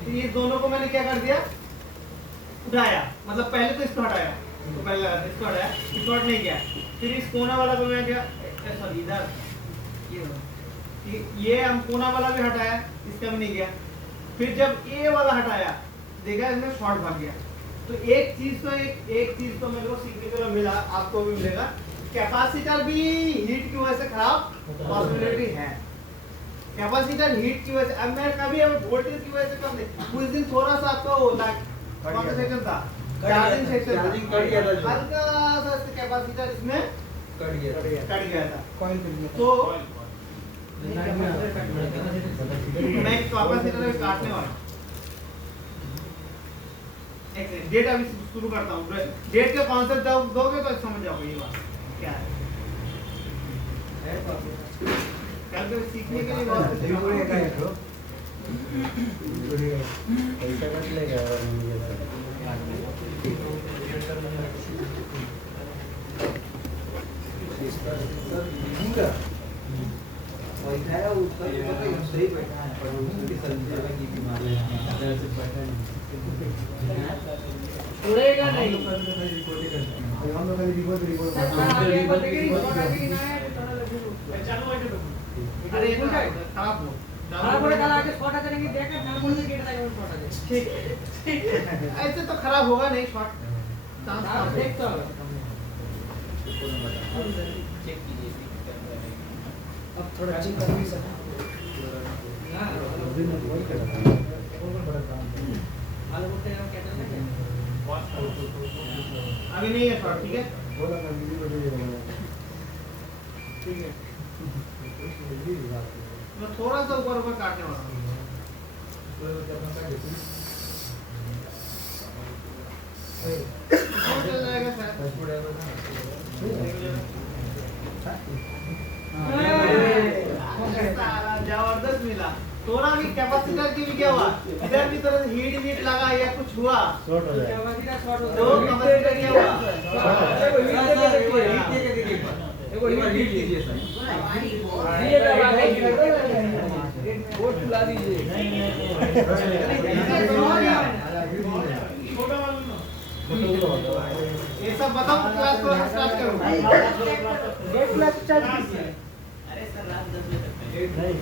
तो ये दोनों को मैंने क्या कर दिया, उठाया, मतलब पहले तो इसको हटाया, तो पहले लगा इसको हटाया, इसको हट नहीं किया, फिर इस कोना वाला को मैं क्या, सॉरी इधर ये हम कोना वाला भी हटाया, इसका भी नहीं गया, फिर जब ए वाला हटाया देखा इसमें शॉर्ट भाग गया। तो एक चीज तो मेरे को सीखने को मिला, आपको भी मिलेगा, कैपेसिटर भी हीट की वजह से खराब पॉसिबिलिटी है। कैपेसिटर हीट की वजह से, अब मैं कभी वोल्टेज की वजह से कम नहीं, कुछ दिन थोड़ा सा आपका वो कौन सा सेक्शन था, चार्जिंग सेक्शन था, हल्का सा कैपेसिटर इसमें कट गया था, तो मैं कैपेसिटर में काटने वाला डेट अभी शुरू करता हूँ। डेट का कॉन्सेप्ट जब दोगे तो समझ जाओगे ये बात क्या है। कल के सीखने के लिए बहुत पैसा कट लेगा सही बैठा है, पर उसकी संजय की बीमारी उड़ेगा नहीं। अरे खराब हो ऐसे तो खराब होगा नहीं, शॉर्ट देख तो अब थोड़ा अच्छी कर भी सकते अभी नहीं है शॉर्ट, ठीक है ठीक है, मैं थोड़ा सा ऊपर ऊपर काटने वाला हूँ। चल जाएगा सर, जबरदस्त मिला। थोड़ा भी कैपेसिटर की भी क्या हुआ, इधर भी तरह हीट लगा या कुछ हुआ, शॉर्ट हो जाएगा, तो कैपेसिटर क्या ये सब बताओ, क्लास को स्टार्ट करो। अरे सर रात 10 बजे तक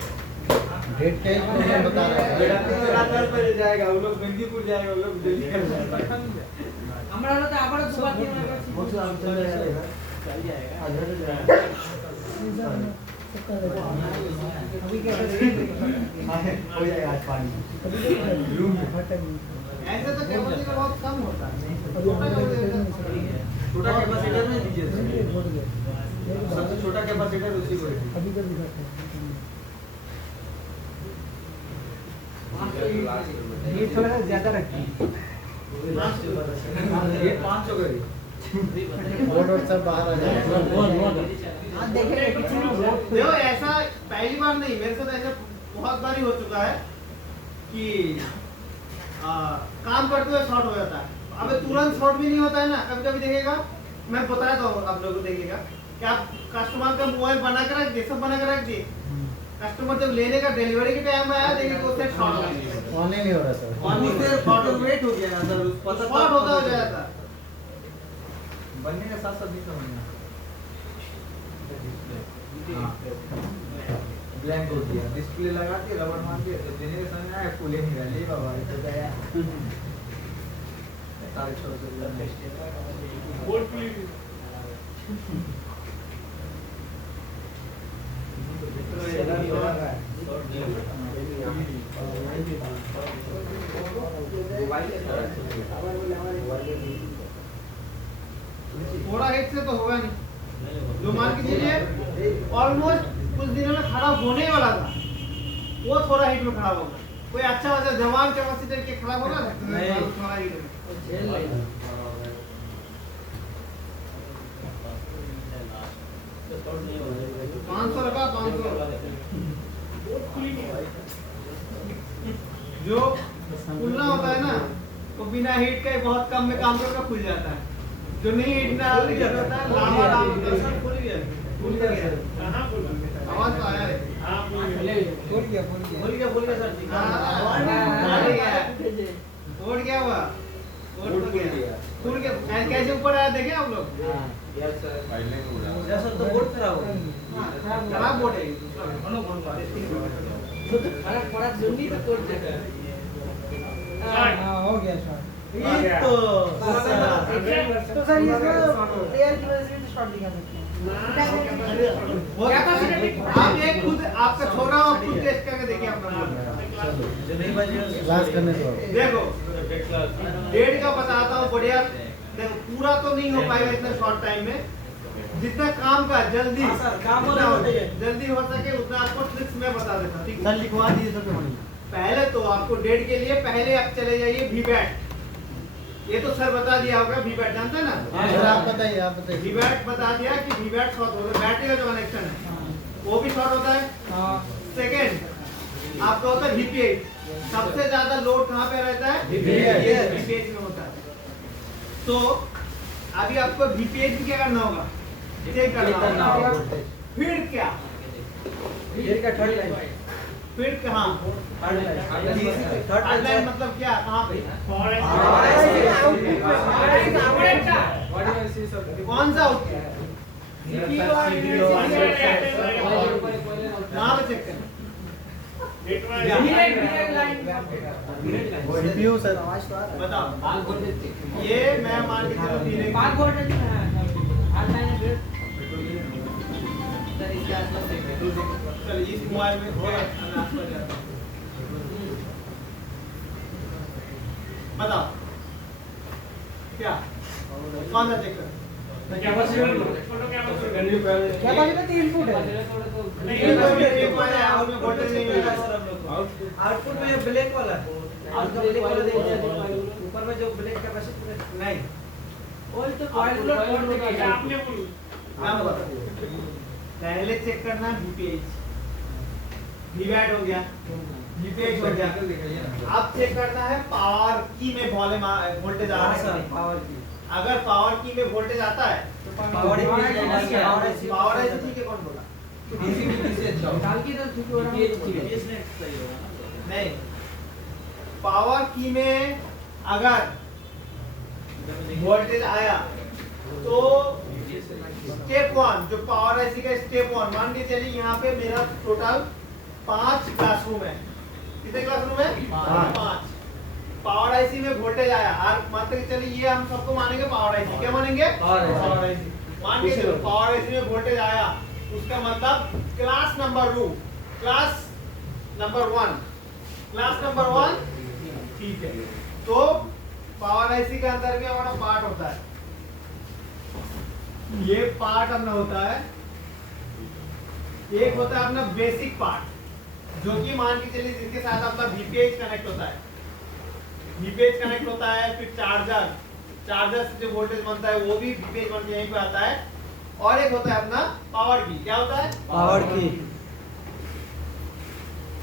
डेट टाइम नहीं बता रहा है, रात 10 बजे जाएगा, वो लोग मेहंदीपुर जाएगा, वो लोग दिल्ली जाएगा। हमरा तो आबड़ सुबह बहुत से आम चल जाएगा, चल जाएगा अभी क्या हो जाएगा आज पानी रूम में। ऐसे तो कैपेसिटर बहुत कम होता है, छोटा कैपेसिटर में दीजिए, सबसे छोटा कैपेसिटर उसी को अभी कर दिखाते हैं। ये थोड़ा ज्यादा रखते हैं, ये 500 करी बोर्ड और सब बाहर आ जाएगा। देखो ऐसा पहली बार नहीं, मेरे साथ ऐसा बहुत बार ही हो चुका है कि काम करते हुए शॉर्ट हो जाता है। अब तुरंत शॉर्ट भी नहीं होता है ना, कभी कभी देखेगा, मैं बताया था आप लोगों को, देखिएगा कि आप कस्टमर का मोबाइल बना कर रख दिए, सब बना कर रख दिए, कस्टमर जब लेने का डिलीवरी के टाइम आया देखिए तो उससे शॉर्ट हो गया, ऑन ही नहीं हो रहा सर, ऑन ही उससे ऑटोमेट हो गया ना सर, शॉर्ट होता हो जाता बनने का साथ साथ नहीं समझना, ब्लैंक हो गया, डिस्प्ले लगा के रबड़ मार के तो देने के समय आया फूले नहीं रहा, ले बाबा ये तो गया 450। थोड़ा हिट से तो होगा नहीं, जो मान के चलिए ऑलमोस्ट कुछ दिनों में खराब होने वाला था, वो थोड़ा हिट में खराब होगा। कोई अच्छा वैसा जवान कैपेसिटर के खराब होगा ना, थोड़ा हिट में 500 रखा, 500 जो खुलना होता है ना, वो बिना हीट का ही बहुत कम में काम करके खुल जाता है, जो नहीं हीट ना होता है लावा लावा खुल गया आवाज तो आया है, बोल गया सर, आवाज आ रही है। उड़ गया हुआ उड़ तो गया उड़ गया कैसे ऊपर आया देखे आप लोग यस सर जैसा तो बोर्ड खराब हो खराब बोर्ड है खराब पड़ा जल्दी तो तोड़ देगा हाँ हो गया शॉट ये तो तो सर इसको प्लेयर की वजह से भी शॉट दिखा सकते हैं आप एक खुद आपका छोरा और खुद टेस्ट करके देखिए अपना क्लास करने दो देखो 1.5 का बताता हूँ बढ़िया देखो पूरा तो नहीं हो पाएगा इतना शॉर्ट टाइम में जितना काम का जल्दी हाँ सर, काम जितना होना चाहिए। जल्दी हो सके उतना आपको ट्रिक्स में बता देता हूँ, ठीक है? सर लिखवा दीजिए सर तुम्हारी पहले तो आपको 1.5 के लिए पहले आप चले जाइए वीबैट ये तो सर बता दिया होगा वीबैट जानते हैं ना सर आप बताइए वीबैट बता दिया कि वीबैट शॉर्ट होता है बैटरी का जो कनेक्शन है वो भी शॉर्ट होता है सेकेंड आपका होता है VPH सबसे ज्यादा लोड कहाँ पे रहता है VPH में होता है तो अभी आपको VPH भी क्या करना होगा चेक करना होगा फिर क्या फिर का थर्ड लाइन फिर कहाँ थर्ड लाइन मतलब क्या कहाँ पे कौन सा होता है कहाँ पे चेक करना सीपीयू सर बताओ ये मैं मान के चलो धीरे पांच वोल्ट है आठ लाइन है फिर सर इसके आसपास देख चल इस मोबाइल में थोड़ा अनाज पर जाता हूं। बताओ क्या कौन सा चेक कर क्या बात है 3 फुट है आउटपुट में ब्लैक वाला है आउटपुट ब्लैक वाला देख ऊपर में जो ब्लैक कैपेसिटर नहीं ओल तो कॉइल लोड कोड देखिए आपने बोलू पहले चेक करना VPH VWAT हो गया VPH हो गया अब चेक करना है पावर की में वोल्टेज आ रहा है पावर की अगर पावर की में वोल्टेज आता है तो पावर की पावर IC के कौन बोला डाल के तो ठीक हो रहा है नहीं पावर की में अगर वोल्टेज आया तो स्टेप 1 जो पावर IC का स्टेप 1 मान के चलिए यहाँ पे मेरा टोटल 5 क्लासरूम है कितने क्लासरूम है 5 पावर IC में वोल्टेज आया और मान के चलिए ये हम सबको मानेंगे पावर IC क्या मानेंगे पावर IC मान के चलो पावर IC में वोल्टेज आया उसका मतलब क्लास नंबर 1 क्लास नंबर 1 ठीक है तो पावर IC के अंदर क्या हमारा पार्ट होता है ये पार्ट अपना होता है एक होता है अपना बेसिक पार्ट जो कि मान के चलिए जिसके साथ अपना VPH कनेक्ट होता है VPH कनेक्ट होता है फिर चार्जर से जो वोल्टेज बनता है वो भी VPH बन के यहीं पे आता है और एक होता है अपना पावर की क्या होता है पावर की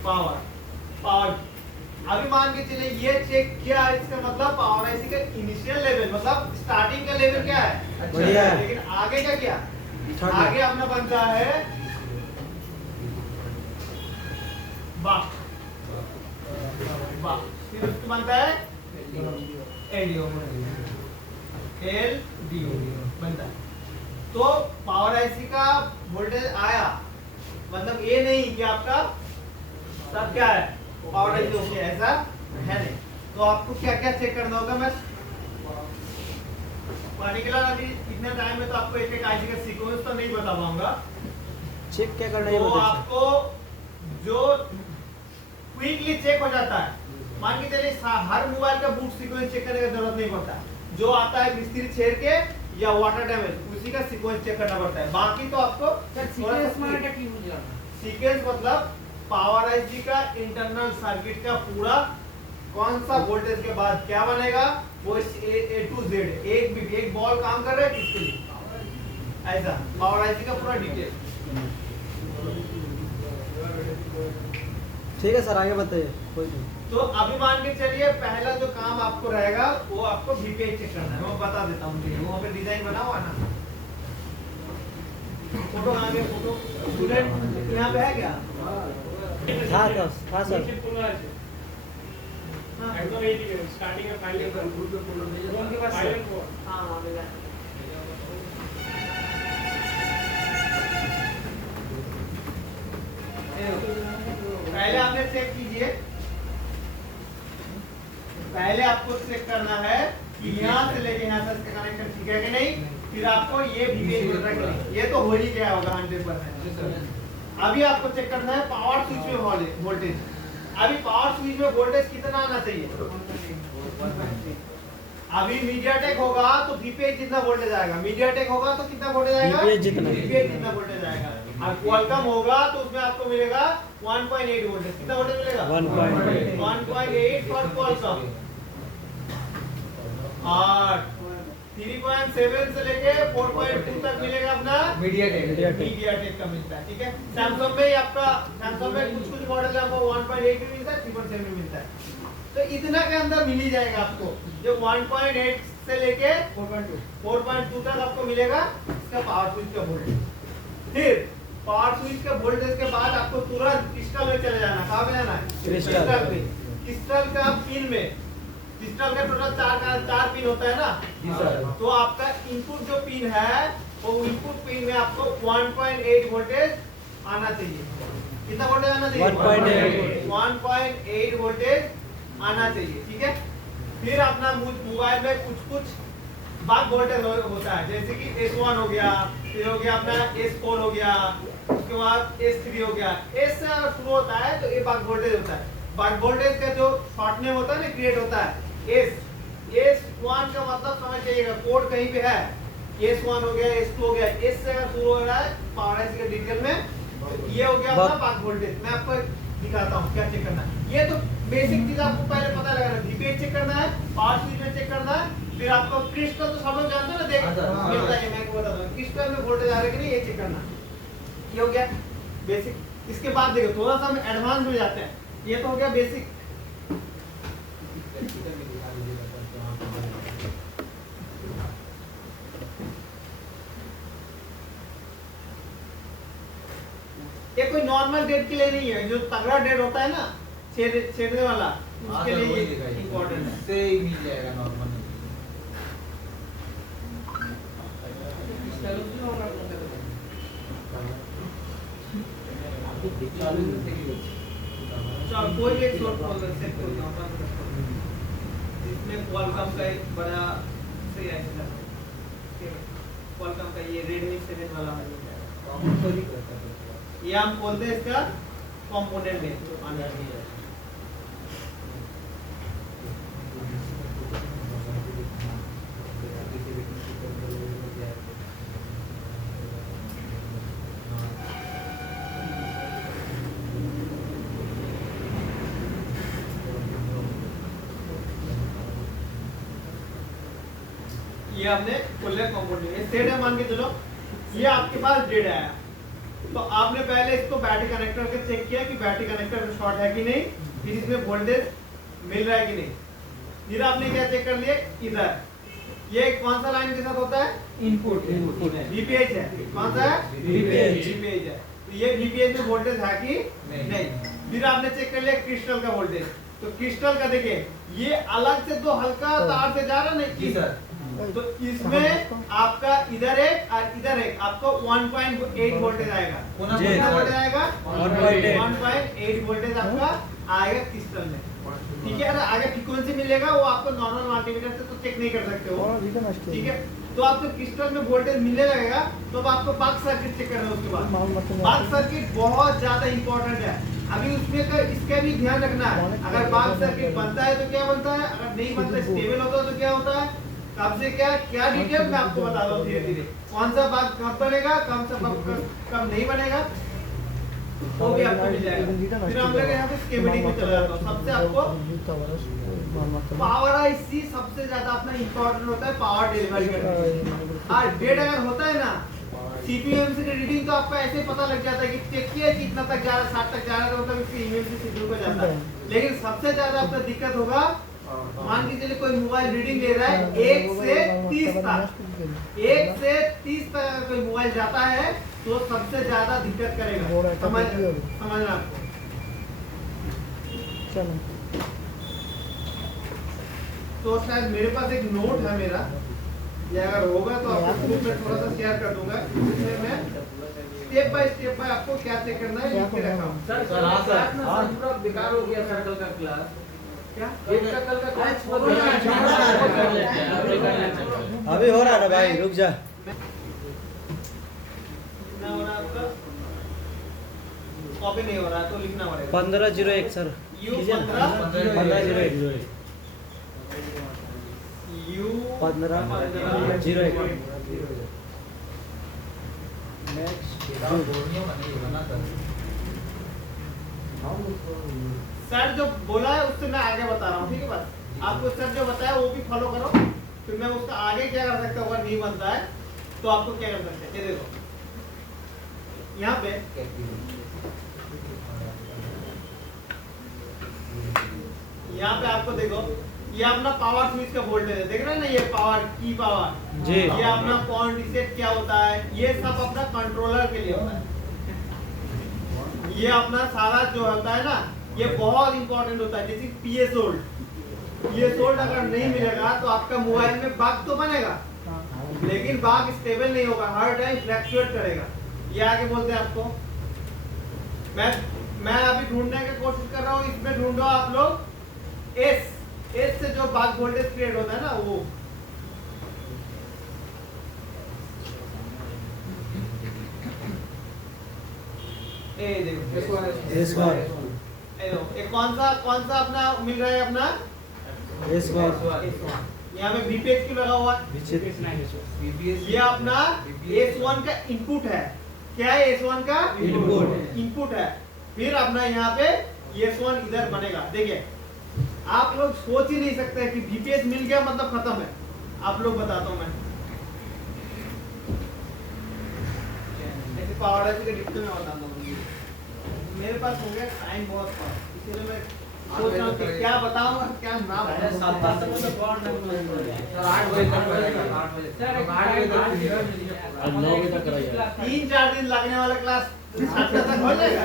पावर अभी मान के चलिए ये चेक किया इसका मतलब पावर IC का इनिशियल लेवल मतलब स्टार्टिंग का लेवल क्या है बढ़िया है। लेकिन आगे का क्या आगे अपना बनता है वाह फिर उसको बनता है LDO बनता है तो पावर IC का वोल्टेज आया मतलब ये नहीं कि आपका सब क्या है पावर IC ओके ऐसा है नहीं तो आपको क्या क्या चेक करना होगा मैं पर्टिकुलर अभी इतना टाइम में तो आपको एक IC का सीक्वेंस तो नहीं बता पाऊंगा चेक क्या करना है तो आपको जो क्विकली चेक हो जाता है मान के चलिए हर मोबाइल का बूट सीक्वेंस चेक करने की जरूरत नहीं पड़ता जो आता है मिस्त्री छेड़ के या वाटर डैमेज उसी का सीक्वेंस चेक करना पड़ता है बाकी तो आपको सीक्वेंस मतलब पावर IC का इंटरनल सर्किट का पूरा कौन सा वोल्टेज के बाद क्या बनेगा वो A to Z एक बॉल काम कर रहा है किसके लिए ऐसा पावर IC का पूरा डिटेल ठीक है सर आगे बताइए कोई नहीं तो अभी मान के चलिए पहला जो काम आपको रहेगा वो आपको VPH चेक करना है मैं बता देता हूँ वहाँ पे डिजाइन बना हुआ ना फोटो आगे फोटो स्टूडेंट यहाँ पे है क्या था सर हाँ स्टार्टिंग में फाइल ग्रुप पे फोल्डर भेजा उनके पास फाइल को हाँ हाँ मिला है। पहले आपने चेक कीजिए, पहले आपको चेक करना है कि यहाँ से लेके यहाँ तक का कनेक्शन ठीक है कि नहीं, फिर आपको ये VPH मिल रहा है कि नहीं, ये तो हो ही गया होगा 100%। अभी आपको चेक करना है पावर स्विच में वोल्टेज। अभी पावर स्विच में वोल्टेज कितना आना चाहिए? अभी मीडियाटेक होगा तो VPH जितना वोल्टेज आएगा, मीडियाटेक होगा तो कितना वोल्टेज आएगा? VPH जितना। VPH जितना वोल्टेज आएगा। और क्वालकॉम होगा तो उसमें आपको मिलेगा 1.8 वोल्टेज। कितना वोल्टेज मिलेगा? 1.8 फॉर क्वालकॉम। और 3.7 से लेके 4.2 तक मिलेगा अपना मीडियाटेक का मिलता है। ठीक है, सैमसंग में आपका सैमसंग में कुछ मॉडल आपको 1.8 में मिलता है, 3.7 में मिलता है। तो इतना के अंदर मिल ही जाएगा आपको, जो 1.8 से लेके 4.2 तक आपको मिलेगा इसका पावर स्विच का वोल्टेज। फिर पावर स्विच के वोल्टेज के बाद आपको तुरंत क्रिस्टल में चले जाना। कहाँ पे जाना है? क्रिस्टल में। क्रिस्टल का पिन में, क्रिस्टल का टोटल चार पिन होता है ना, तो आपका इनपुट जो पिन है वो इनपुट पिन में आपको 1.8 वोल्टेज आना चाहिए। कितना वोल्टेज आना चाहिए? 1.8 वोल्टेज आना चाहिए। ठीक है, फिर अपना मोबाइल में कुछ बाग वोल्टेज होता है, जैसे कि S1 हो गया, फिर हो गया अपना S4 हो गया, उसके बाद S3 हो गया। S से अगर शुरू होता है तो ये बाग वोल्टेज होता है। बाग वोल्टेज का जो शॉर्ट नेम होता है ना, क्रिएट होता है S1 का मतलब समझ जाइएगा, कोड कहीं पे है S1 हो गया, S2 हो गया, S से अगर शुरू हो रहा है पावर IC के डिटेल में, तो ये हो गया अपना बाग वोल्टेज। मैं आपको दिखाता हूँ क्या चेक करना है। ये तो बेसिक चीज आपको पहले पता लगाना, VPH चेक करना है, पावर स्विच में चेक करना है, फिर आपको क्रिस्टल तो सब लोग जानते हैं ना, देख मिलता है। मैं आपको बता दूं क्रिस्टल में वोल्टेज आ रहा है कि नहीं, ये चेक करना। ये हो गया बेसिक। इसके बाद देखो थोड़ा सा हम एडवांस में जाते हैं। ये तो हो गया बेसिक। ये कोई नॉर्मल डेट के लिए नहीं है, जो तगड़ा डेट होता है ना छेदने वाला, उसके लिए ये इम्पोर्टेंट है। से ही मिल जाएगा नॉर्मल। चल कोई एक शॉर्ट कॉल सेट कर दो इसमें क्वालकॉम का एक बड़ा सही है, क्वालकॉम का ये Redmi 7 वाला है, ये हम बोलते हैं इसका कंपोनेंट है। ये हमने फुल कंपोनेंट है, सेट है मान के चलो। ये आपके पास डेड आया तो आपने पहले इसको बैटरी कनेक्टर के चेक किया कि बैटरी कनेक्टर शॉर्ट है कि नहीं, फिर इसमें वोल्टेज मिल रहा है कि नहीं। फिर आपने क्या चेक कर लिया, इधर ये कौन सा लाइन के साथ होता है? इनपुट VPH है। कौन सा है? VPH है। तो ये VPH में वोल्टेज है कि नहीं। फिर आपने चेक कर लिया क्रिस्टल का वोल्टेज, तो क्रिस्टल का देखिए ये अलग से तो हल्का तार से जा रहा नहीं सर, तो इसमें आपका इधर एक और इधर एक आपको 1.8 वोल्टेज आएगा। कितना वोल्टेज आएगा? 1.8 वोल्टेज आपका आएगा क्रिस्टल में। ठीक है, अगर आगे फ्रीक्वेंसी मिलेगा वो आपको नॉर्मल मल्टीमीटर से तो चेक नहीं कर सकते हो। ठीक है, तो आपको क्रिस्टल में वोल्टेज मिलने लगेगा तो अब आपको बक सर्किट चेक करना है। उसके बाद बक सर्किट बहुत ज्यादा इंपॉर्टेंट है। अभी उसमें का इसका भी ध्यान रखना है, अगर बक सर्किट बनता है तो क्या बनता है, अगर नहीं बनता स्टेबल होता है तो क्या होता है, कब से क्या डिटेल मैं आपको बता दूं धीरे धीरे। कौन सा बग कब बनेगा, कब सा बग कब नहीं बनेगा, वो भी आपको मिल जाएगा। फिर हम लोग यहाँ पे स्कीमेटिक में चला जाता हूँ। सबसे आपको पावर IC सबसे ज्यादा अपना इंपॉर्टेंट होता है पावर डिलीवरी करना। और डेट अगर होता है ना CPU MMC की रीडिंग तो आपको ऐसे पता लग जाता है कि चेक किया कितना तक जा रहा है, 60 तक जा रहा है, तो मतलब इसकी EMMC शेड्यूल को जाता है। लेकिन सबसे ज्यादा आपका दिक्कत होगा, मान के चलिए कोई मोबाइल रीडिंग ले रहा है 1 से 30 तक, 1 से 30 तक अगर कोई मोबाइल जाता है तो सबसे ज्यादा दिक्कत करेगा। समझना आपको। तो शायद मेरे पास एक नोट है मेरा, ये अगर होगा तो आपको ग्रुप में थोड़ा सा शेयर कर दूंगा, जिसमें मैं स्टेप बाय आपको क्या चेक करना है लिख के रखा हूँ। सर हाँ सर, हाँ पूरा बेकार हो गया सर्कल का क्लास। क्या एक सर्कल का क्लास अभी हो रहा है भाई, रुक जा। कितना हो रहा है आपका? कॉपी नहीं हो रहा है तो लिखना पड़ेगा। 1501 सर। U 1501 U 1501 सर जो बोला है उससे मैं आगे बता रहा हूँ, ठीक है? बस आपको सर जो बताया वो भी फॉलो करो, फिर मैं उसका आगे क्या कर सकता हूँ। अगर नहीं बनता है तो आपको क्या कर सकते हैं, ये देखो यहाँ पे आपको देखो, ये अपना पावर स्विच का वोल्टेज है, देख रहे हैं ना? ये पावर की पावर जी। ये अपना पॉइंट रीसेट क्या होता है, ये सब अपना कंट्रोलर के लिए होता है। ये अपना सारा जो होता है ना, ये बहुत इंपॉर्टेंट होता है। जैसे पीएस होल्ड अगर नहीं मिलेगा तो आपका मोबाइल में बग तो बनेगा, लेकिन बग स्टेबल नहीं होगा, हर टाइम फ्लक्चुएट करेगा। ये आगे बोलते हैं आपको, मैं अभी ढूंढने की कोशिश कर रहा हूँ, इसमें ढूंढो आप लोग एस से जो बग वोल्टेज क्रिएट होता है ना वो। ए देखो एस बार, ये कौन सा अपना मिल रहा है अपना एस बार, यहाँ पे बीपीएच क्यों लगा हुआ है? ये अपना S1 का इनपुट है। क्या है? S1 का इनपुट है। फिर अपना यहाँ पे S1 इधर बनेगा। देखिए आप लोग सोच ही नहीं सकते कि बीपीएच मिल गया मतलब खत्म है। आप लोग बताता हूँ मैं, ऐसे पावर ऐसे के डिटेल में बताता हूँ। मेरे पास हो गया टाइम बहुत कम, इसलिए मैं सोच रहा हूँ कि क्या बताऊँ और क्या ना बताऊँ। 7 में तो बहुत टाइम सर 8 बजे तक करेगा, 8 बजे तक। आज 9 बजे तक कराइए। 3-4 दिन लगने वाला क्लास 7 तक हो जाएगा।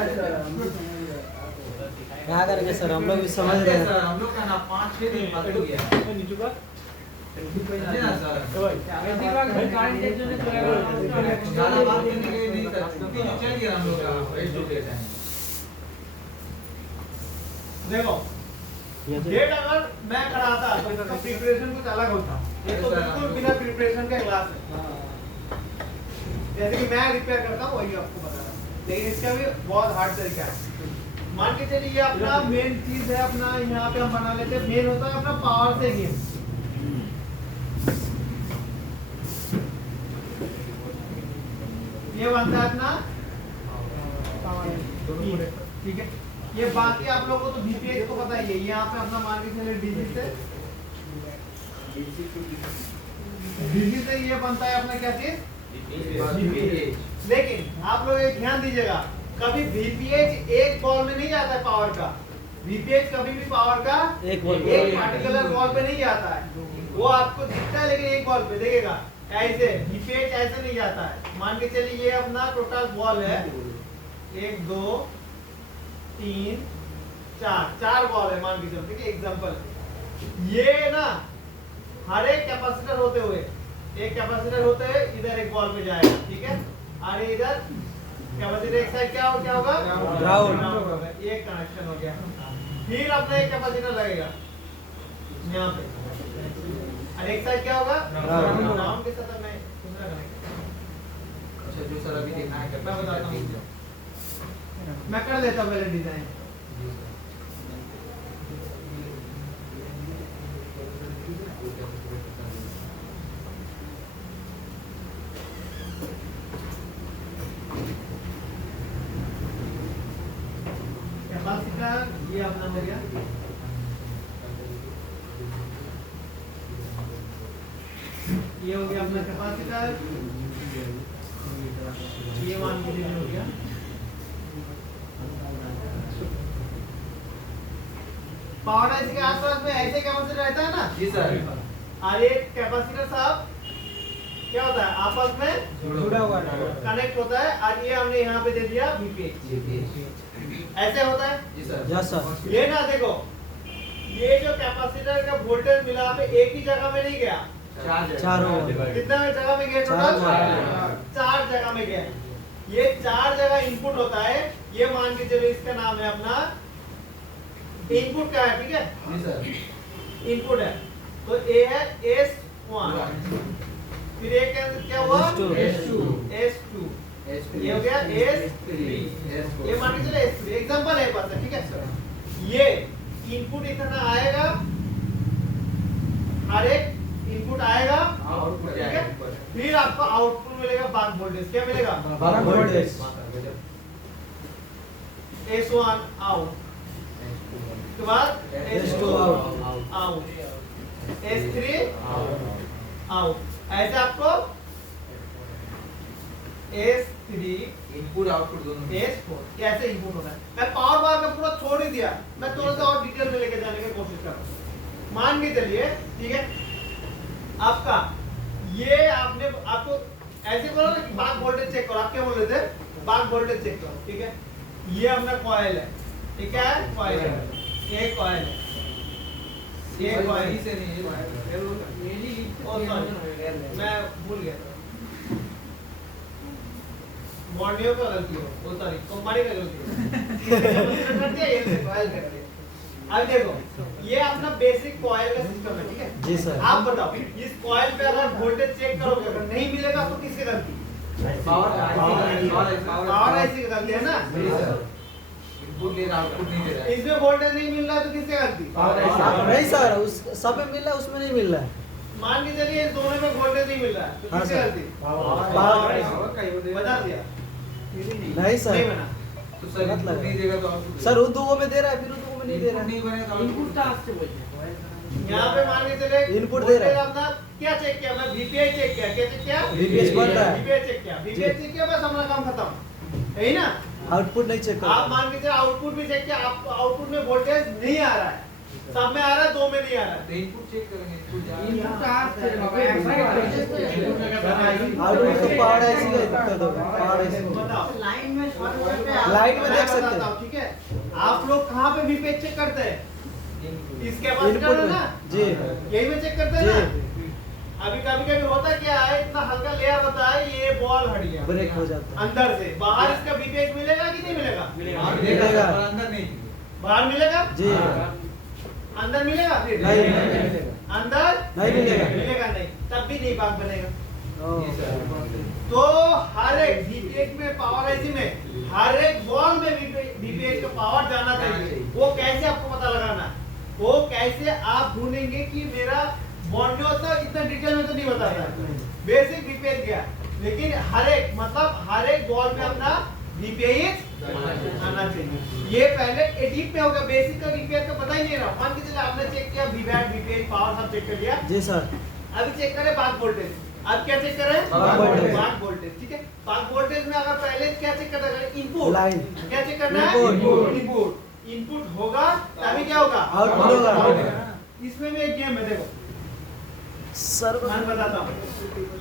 क्या करेंगे सर, हम लोग भी समझ रहे हैं। सर हम लोग का ना 5-6 दिन बाद हो गया ना सर। ज़्यादा बात करने के लिए नहीं सर, क्योंकि जो चल गया हम लोग का एजुकेट है। देखो डेट अगर मैं कराता तो इसका प्रिपरेशन कुछ अलग होता। ये तो बिल्कुल बिना प्रिपरेशन का क्लास है, जैसे कि मैं रिपेयर करता हूँ वही आपको बता रहा हूँ, लेकिन इसका भी बहुत हार्ड तरीका है। मान के चलिए ये अपना मेन चीज है, अपना यहाँ पे हम बना लेते हैं। मेन होता है अपना पावर से गेम। ये बनता है अपना ठीक है। ये बाकी आप लोगों को तो बीपीएच को पता ही है। यहाँ पे अपना मान के चलिए डीसी से ये बनता है अपना क्या चीज, लेकिन आप लोग एक ध्यान दीजिएगा, कभी बीपीएच एक बॉल में नहीं जाता है पावर का। बीपीएच कभी भी पावर का एक पार्टिकुलर बॉल पे नहीं जाता है। वो आपको दिखता है लेकिन एक बॉल पे देखेगा ऐसे। बीपीएच ऐसे नहीं जाता है। मान के चलिए ये अपना टोटल बॉल है, 1 2 3 4 बॉल है मान के चलो, ठीक है एग्जांपल। ये ना हर एक कैपेसिटर होते हुए, एक कैपेसिटर होते हुए इधर एक बॉल पे जाएगा, ठीक है। और इधर कैपेसिटर एक साइड क्या होगा ग्राउंड, ये कनेक्शन हो गया। फिर अपना एक कैपेसिटर लगेगा यहाँ पे, और एक साइड क्या होगा ग्राउंड के साथ में दूसरा कनेक्शन। अच्छा जो सर अभी देखना है मैं बताता हूँ, मैं कर लेता हूँ पहले डिजाइन। कैपेसिटर ये अपना हो गया, ये हो गया अपना कैपेसिटर, ये मान के हो गया। पावर आईसी के आसपास में ऐसे कैपेसिटर रहता है ना जी सर। और एक कैपेसिटर साहब क्या होता है आपस में जुड़ा हुआ कनेक्ट होता है, और ये हमने यहाँ पे दे दिया बीपीएच। ऐसे होता है जी सर। Yes sir. ये ना देखो, ये जो कैपेसिटर का वोल्टेज मिला पे एक ही जगह में नहीं गया, चार हो गए। कितना जगह में गया चार टोटल? जगह। 4 जगह में गया। ये 4 जगह इनपुट होता है, ये मान के चलो इसका नाम है अपना इनपुट का है, ठीक है, इनपुट है। तो ए है S1, फिर एक क्या हुआ S2, ये हो गया S3, ये मान के चलो S3 एग्जांपल है बस, ठीक है। ये इनपुट इतना आएगा, हर एक इनपुट आएगा, ठीक है। फिर आपको आउटपुट मिलेगा बाक वोल्टेज, क्या मिलेगा? बाक वोल्टेज। S1 आउट, उसके बाद S2 आउट, S3 आउट। ऐसे आपको S3 इनपुट आउटपुट दोनों S4 कैसे इनपुट होता है। मैं पावर बार का पूरा छोड़ ही दिया, मैं थोड़ा सा और डिटेल में लेके जाने की कोशिश कर रहा हूँ। मान के चलिए, ठीक है, आपका ये आपने आपको ऐसे बोला ना कि बाक वोल्टेज चेक करो, आप क्या बोल रहे थे? बाक वोल्टेज चेक करो, ठीक है। ये अपना कॉइल है, ठीक है, कॉइल है, ये कॉइल है, ये कॉइल से नहीं ओ सॉरी मैं भूल गया था, मॉडियो का गलती हो, वो सॉरी कंपनी का गलती हो, कर दिया, ये कॉइल कर दिया। अब देखो ये अपना बेसिक कॉइल का सिस्टम है, ठीक है जी सर। आप बताओ इस कॉइल पे अगर वोल्टेज चेक करोगे, अगर नहीं मिलेगा तो किसकी गलती? पावर आईसी की गलती है ना। इनपुट ले रहा आउटपुट नहीं दे रहा है। इसमें वोल्टेज नहीं मिल रहा है तो किसकी गलती? नहीं सर, उस सब में मिल रहा है, उसमें नहीं मिल रहा है। मान के चलिए इस दोनों में वोल्टेज नहीं मिल रहा है तो हाँ किसकी सर। गलती? पावर बता दिया नहीं नहीं सर। बना। तो सर गलत इनपुट लगा। नहीं देगा तो आउटपुट सर उन दो में दे रहा है, फिर उन दो में नहीं दे रहा इनपुट है। नहीं बनेगा तो इनपुट आउटपुट टास्क से बोलते हैं। यहाँ पे मान के चले इनपुट दे रहा है। वोल्टेज अपना क्या चेक किया? मैं वीपीआई चेक किया, क्या चेक किया? VPH बन रहा है। वीपीआई चेक किया, वीपीआई चेक किया, बस हमारा काम खत्म, यही ना। आउटपुट नहीं चेक आप कर। मान के चले आउटपुट भी चेक किया, आपको आउटपुट में वोल्टेज नहीं आ रहा है, सब में आ रहा है, दो में नहीं आ रहा है। तो इनपुट चेक करेंगे इनपुट जा इनपुट टास्क से बाबा आउटपुट तो पावर आईसी का दिक्कत होगा, पावर आईसी। बताओ लाइन में शॉर्ट करते हैं। लाइट में मैं देख सकते बताता हैं। हूँ, ठीक है। आप लोग कहाँ पे वीपीआई चेक करते हैं? इस कैपेसिटर इनपुट है में ना, जी यही में चेक करते हैं जी। ना। अभी कभी कभी होता क्या है, इतना हल्का लेयर होता है, ये बॉल हट गया ब्रेक हो जाता है। अंदर से, बाहर इसका वीपीएच मिलेगा कि नहीं मिलेगा? बाहर मिलेगा। देगा पर अंदर नहीं बाहर मिलेगा, जी अंदर मिलेगा, फिर नहीं मिलेगा। अंदर नहीं मिलेगा। मिलेगा नहीं, तब भी नहीं बात बनेगा। ये सर तो हर एक वीपीएच में, पावर आईसी में हर एक बॉल में वीपीएच का पावर जाना चाहिए। वो कैसे आपको पता लगाना है? वो कैसे आप ढूंढेंगे कि मेरा बॉन्डियो तो इतना डिटेल में तो नहीं बताता है, बेसिक वीपीएच गया, लेकिन हर एक मतलब हर एक बॉल में अपना वीपीएच आना चाहिए। ये पहले एडिट पे होगा, बेसिक का वीपीएच का पता ही नहीं रहा। मान के चलिए आपने चेक किया वीवैट, वीपीएच, पावर सब चेक कर लिया, जी सर। अभी चेक करें बाक वोल्टेज। अब क्या चेक करें? बाक वोल्टेज। बाक वोल्टेज, ठीक है। बाक वोल्टेज में अगर पहले क्या चेक करना है? Input line. क्या चेक करना है? इनपुट। इनपुट इनपुट होगा तभी क्या होगा? आउटपुट होगा। इसमें भी एक गेम है, देखो सर मैं बताता हूँ।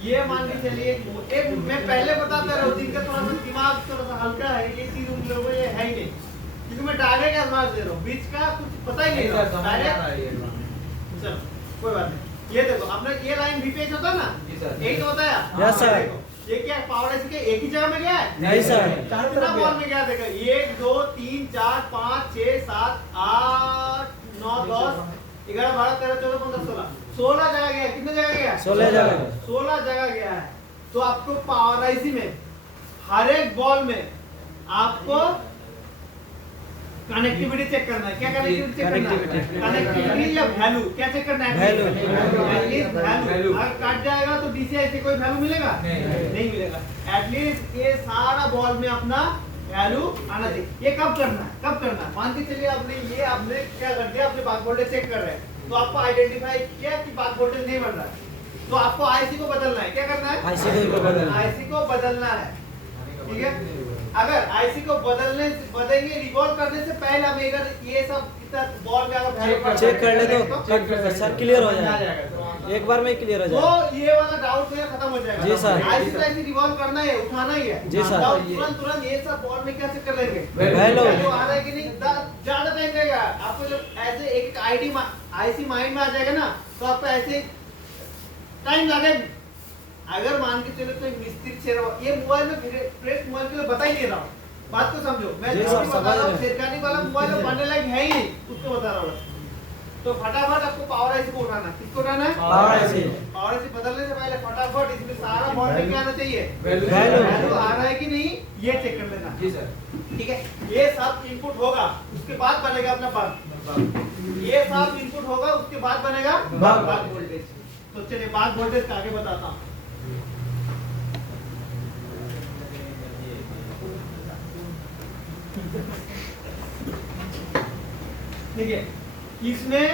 ये मान के चलिए एक मैं पहले बताता रहा हूँ, जिनका थोड़ा सा दिमाग थोड़ा सा हल्का है, ये चीज उन लोगों को ये है ही नहीं, क्योंकि मैं डायरेक्ट एडवांस दे रहा हूँ, बीच का कुछ पता ही नहीं सर समझ आ डायरेक्ट। रहा है ये चलो कोई बात नहीं। ये देखो अपना ये लाइन वीपीएच होता है ना, जी सर। यही तो बताया। Yes, sir. देखो, ये क्या पावर आईसी के एक ही जगह में गया है? नहीं सर। कितना बॉल में गया? देखो 1 2 3 4 5 6 7 8 9 10 11 12 13 14 15 16 16 जगह गया। कितने जगह गया? 16 जगह। 16 जगह गया है। तो आपको पावर आईसी में हर एक बॉल में आपको कनेक्टिविटी चेक करना है। क्या कनेक्टिविटी चेक करना है? कनेक्टिविटी या वैल्यू क्या चेक करना है? वैल्यू। At least value. वैल्यू। अगर कट जाएगा तो डीसीआई से कोई वैल्यू मिलेगा? नहीं मिलेगा। एटलीस्ट ये सारा बॉल में अपना वैल्यू आना चाहिए। ये कब करना है? कब करना है? मान के चलिए आपने क्या कर दिया, अपने बाक वोल्टेज चेक कर रहे हैं, तो आपको आइडेंटिफाई किया कि बाक वोल्टेज नहीं बढ़ रहा है, तो आपको आईसी को बदलना है। क्या करना है? आईसी को बदलना है। आईसी को बदलना है, ठीक है। अगर आईसी को बदलेंगे, रिकॉल करने से पहले हमें अगर ये सब कितना बॉल में अगर चेक कर ले तो चेक कर सकते सर क्लियर हो समझ आ जाएगा, तो एक बार में क्लियर हो तो जाएगा। ये वाला डाउट मेरा खत्म हो जाएगा। जी सर। ऐसे तो ऐसे रिवॉल्व करना है, उठाना ही है। जी सर। डाउट तुरंत तुरंत ये सब बॉल में क्या चेक कर लेंगे, वैल्यू। वैल्यू आ रहा है कि नहीं, ज्यादा टाइम लगेगा आपको। जब ऐसे एक आईडी आईसी माइंड में आ जाएगा ना, तो आपको ऐसे टाइम लगेगा। अगर मान के चलो तो मिस्त्री चेहरा, ये मोबाइल में फ्रेश मोबाइल के लिए बता ही नहीं रहा हूँ, बात को समझो। मैं जी जो सर, भी बता समझ रहा हूँ, रहे हैं। शेरखानी वाला मोबाइल में बनने लायक है ही नहीं, उसको बता रहा हूँ। तो फटाफट आपको पावर आईसी को उठाना, किसको उठाना है? Power IC. पावर आईसी बदलने से पहले फटाफट इसमें सारा बॉल में क्या आना चाहिए, वैल्यू। वैल्यू आ रहा है कि नहीं, ये चेक कर लेना। जी सर। ठीक है, ये सब इनपुट होगा, उसके बाद बनेगा अपना बग। ये सब इनपुट होगा, उसके बाद बनेगा बग। Bug voltage. तो चलिए बग वोल्टेज का आगे बताता हूँ। ठीक है, इसमें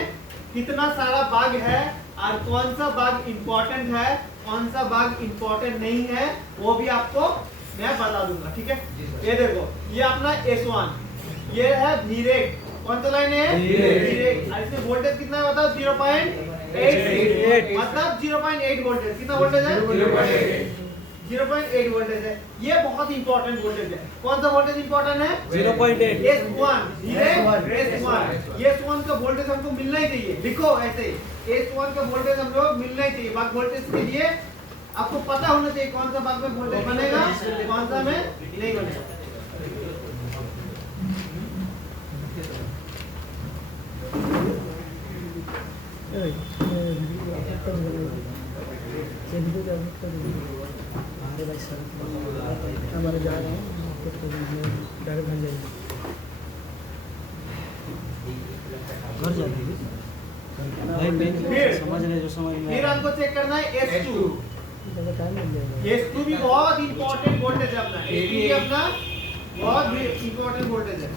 कितना सारा बग है और कौन सा बग इंपॉर्टेंट है, कौन सा बग इंपॉर्टेंट नहीं है, वो भी आपको मैं बता दूंगा। ठीक है, जी सर। ये देखो, ये अपना S1, ये है VREG। कौन सा लाइन है? VREG। और इसमें वोल्टेज कितना है बताओ? 0.8 मतलब 0.8 वोल्टेज। कितना वोल्टेज है? 0.8 वोल्टेज है। ये बहुत इंपॉर्टेंट वोल्टेज है। कौन सा वोल्टेज इंपॉर्टेंट है? 0.8। S1 S1 का वोल्टेज हमको मिलना ही चाहिए। लिखो ऐसे, S1 का वोल्टेज हम लोग मिलना ही चाहिए। बग वोल्टेज के लिए आपको पता होना चाहिए कौन सा बग में वोल्टेज बनेगा, कौन सा में नहीं बनेगा। अरे भाई सर हमारे जा रहे हैं डायरेक्ट घर जाएंगे, घर जाएंगे भाई मैं समझ रहे जो समझ में फिर हमको चेक करना है S2। टाइम लग जाएगा। S2 भी बहुत इंपॉर्टेंट वोल्टेज है अपना। S2 भी अपना बहुत इंपॉर्टेंट वोल्टेज है।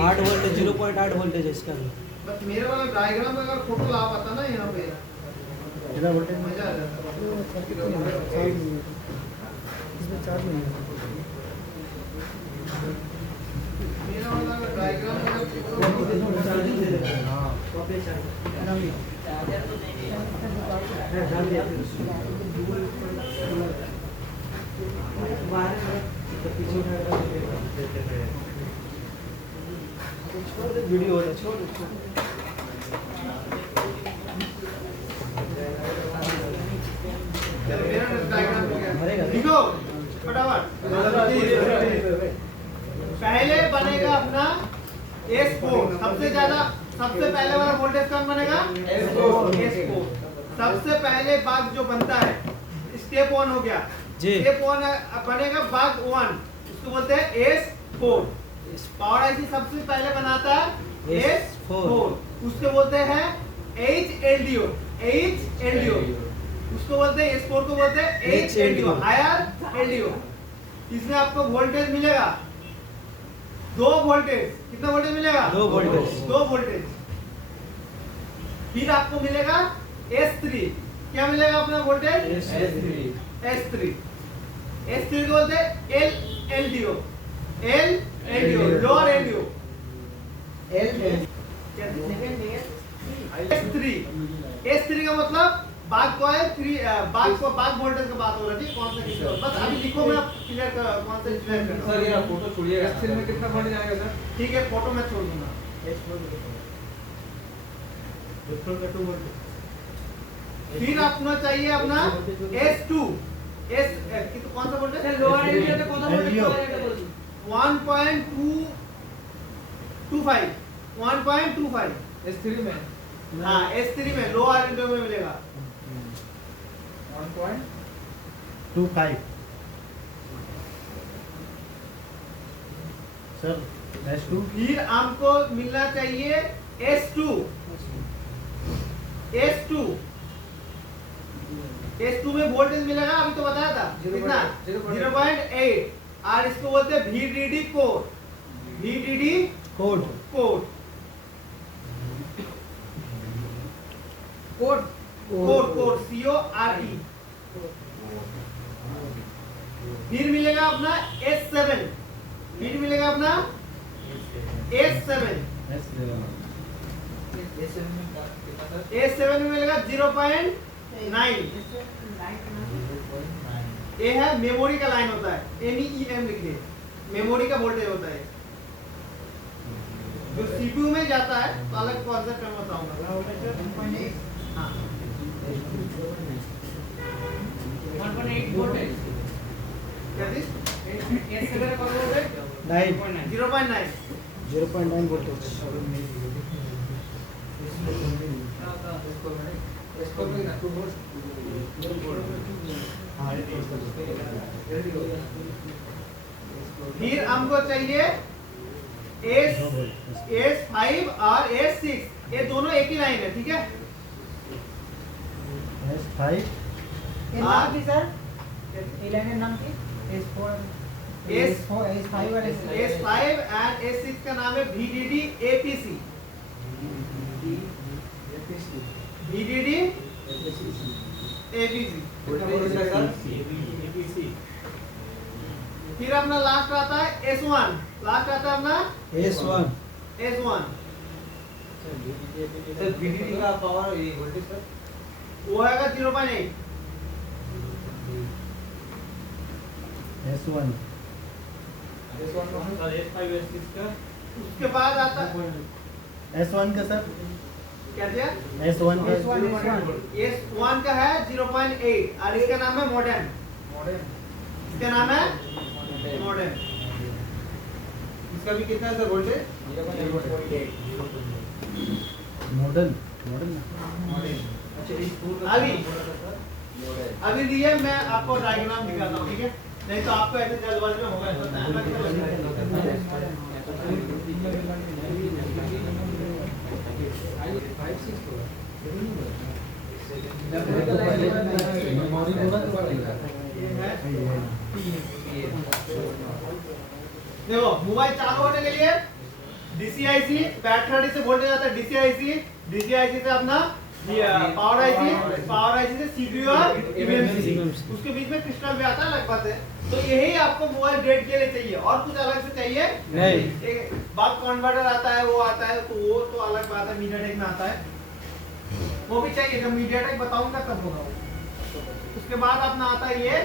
8 वोल्ट 0.8 वोल्टेज है इसका भी। बस मेरे वाला डायग्राम अगर फोटो ला पाता ना यहाँ पे, कितना वोल्टेज मजा आ जाता। इसमें चार्ज नहीं है। मेरा वाला अगर डायग्राम अगर फोटो वीडियो मेरा डायग्राम हो गया। भरेगा। लिखो फटाफट। पहले बनेगा अपना S4। सबसे पहले वाला वोल्टेज कौन बनेगा? S4। सबसे पहले बाग जो बनता है, स्टेप 1 हो गया। जी। स्टेप 1 बनेगा बाग 1, उसको बोलते हैं S4। पावर आईसी सबसे पहले बनाता है S4, उसको बोलते हैं HLDO। उसको बोलते हैं S4 को बोलते हैं HLDO, हायर LDO। इसमें आपको वोल्टेज मिलेगा 2 वोल्टेज। कितना वोल्टेज मिलेगा? 2 वोल्टेज। 2 वोल्टेज। फिर आपको मिलेगा S3। क्या मिलेगा अपना वोल्टेज? S3 को बोलते हैं LDO, लोअर LDO। S3 का मतलब बाग कॉइल 3, बाग वोल्टेज का बात हो रहा है। कौन सा किसका? बस अभी लिखो, मैं क्लियर कौन सा क्लियर कर सर ये फोटो छोड़िएगा। S3 में कितना वोल्टेज आएगा सर? ठीक है, फोटो मैं छोड़ दूंगा। फिर अपना चाहिए अपना S2। कौन सा वोल्टेज? लोअर एरिया पे कौन सा वोल्टेज LDO। बोल 1.25 S3 में हाँ, S3 में लोअर एरिया में मिलेगा 1.25 सर S2 फिर हमको मिलना चाहिए S2 में वोल्टेज मिलेगा, अभी तो बताया था कितना? 0.8। और इसको बोलते हैं VDD कोड। CORE। फिर मिलेगा अपना S7, फिर मिलेगा अपना S7, S7 में मिलेगा 0.9। ये है मेमोरी का लाइन होता है, MEM लिखिए, मेमोरी का वोल्टेज होता है। जो CPU में जाता है तो अलग कॉन्सेप्ट में बताऊंगा। हाँ 1.8 वोल्ट है। क्या चीज? S7 का वोल्ट 0.9। 0.9 voltage। फिर हमको चाहिए S5 और S6, ये दोनों एक ही लाइन है, ठीक है। S5 हाँ S5 एंड S6 का नाम है VDD APC। VDD APC। फिर अपना लास्ट आता है S1, लास्ट आता है अपना S1 S1, सर VDD का पावर ये वोल्टेज सर वो आएगा 0.8। S1 उसके बाद आता है S1 का सर क्या दिया? S1 का S1 का है 0.8 और इसका नाम है मॉडर्न, इसका नाम है मॉडर्न। इसका भी कितना है सर वोल्टेज? मॉडर्न अच्छा इस पूर्ण अभी दिए मैं आपको डायग्राम दिखाता हूँ, ठीक है, नहीं तो आपको ऐसे जल्दबाजी में होगा ऐसा टाइम लगेगा। देखो मोबाइल चालू होने के लिए DCIC, बैटरी से वोल्टेज आता है DCIC से अपना पावर IC से CPU और eMMC, उसके बीच में क्रिस्टल भी आता है, अलग बात है। तो यही आपको मोबाइल ग्रेड के लिए चाहिए, और कुछ अलग से चाहिए नहीं। एक बक कन्वर्टर आता है, वो आता है, तो वो तो अलग बात है, मीडियाटेक में आता है, वो भी चाहिए। जब मीडियाटेक बताऊंगा तब होगा वो। उसके बाद अपना आता है ये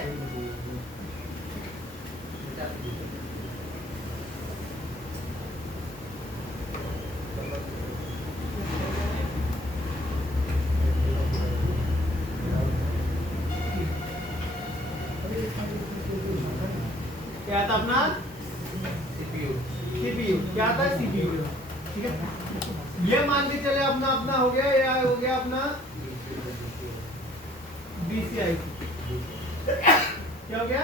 क्या आता अपना CPU क्या आता है CPU, ठीक है। ये मान के चले अपना हो गया, या हो गया अपना DCIC, क्या हो गया?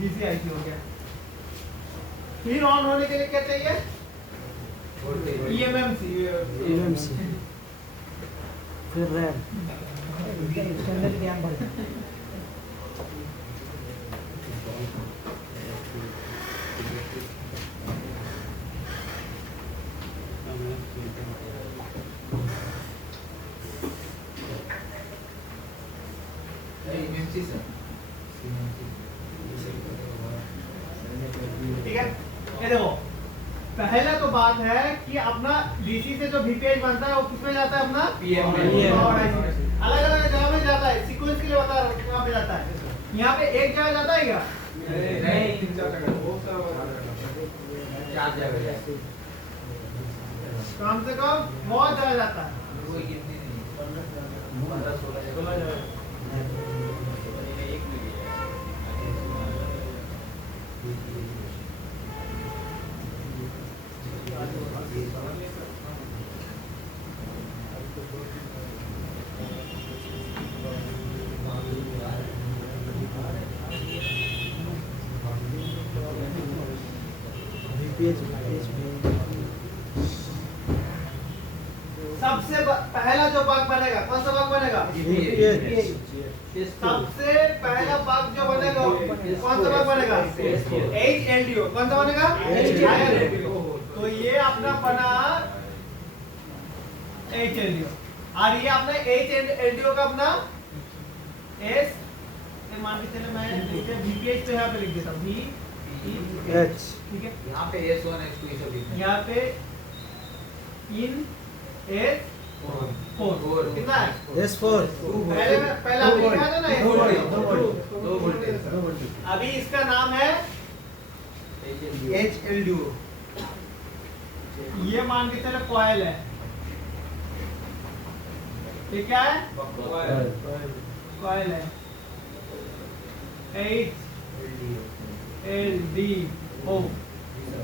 DCIC हो गया। फिर ऑन होने के लिए क्या चाहिए? eMMC, फिर रैम eMMC सर ठीक है। ये देखो पहला तो बात है कि अपना DC से जो VPH बनता है वो किसमें जाता है? अपना PM में। अलग अलग जगह में जाता है, सीक्वेंस के लिए बता रहा हूँ कहाँ पे जाता है। यहाँ पे एक जगह जाता है क्या? नहीं 4 जगह कम से कम बहुत जगह जाता है। कोई गिनती नहीं 15-16 जगह सबसे पहला जो बाग बनेगा, कौन सा बाग बनेगा? सबसे पहला बाग जो बनेगा कौन सा बाग बनेगा? HLDO। कौन सा बनेगा? HLDO। तो ये अपना बना HLDO, और ये अपना HLDO का अपना ये मान के चले मैं इसे VPH तो यहाँ पे लिख देता हूँ V H ठीक है। यहाँ पे S1 S2 ये सब लिखना है। यहाँ पे इन S4 कितना है? S4 पहले आपने लिखा था ना दो S4 वोल्टेज अभी इसका नाम है HL duo। ये मान के चले कॉइल है, ये क्या है? कॉइल है HLDO।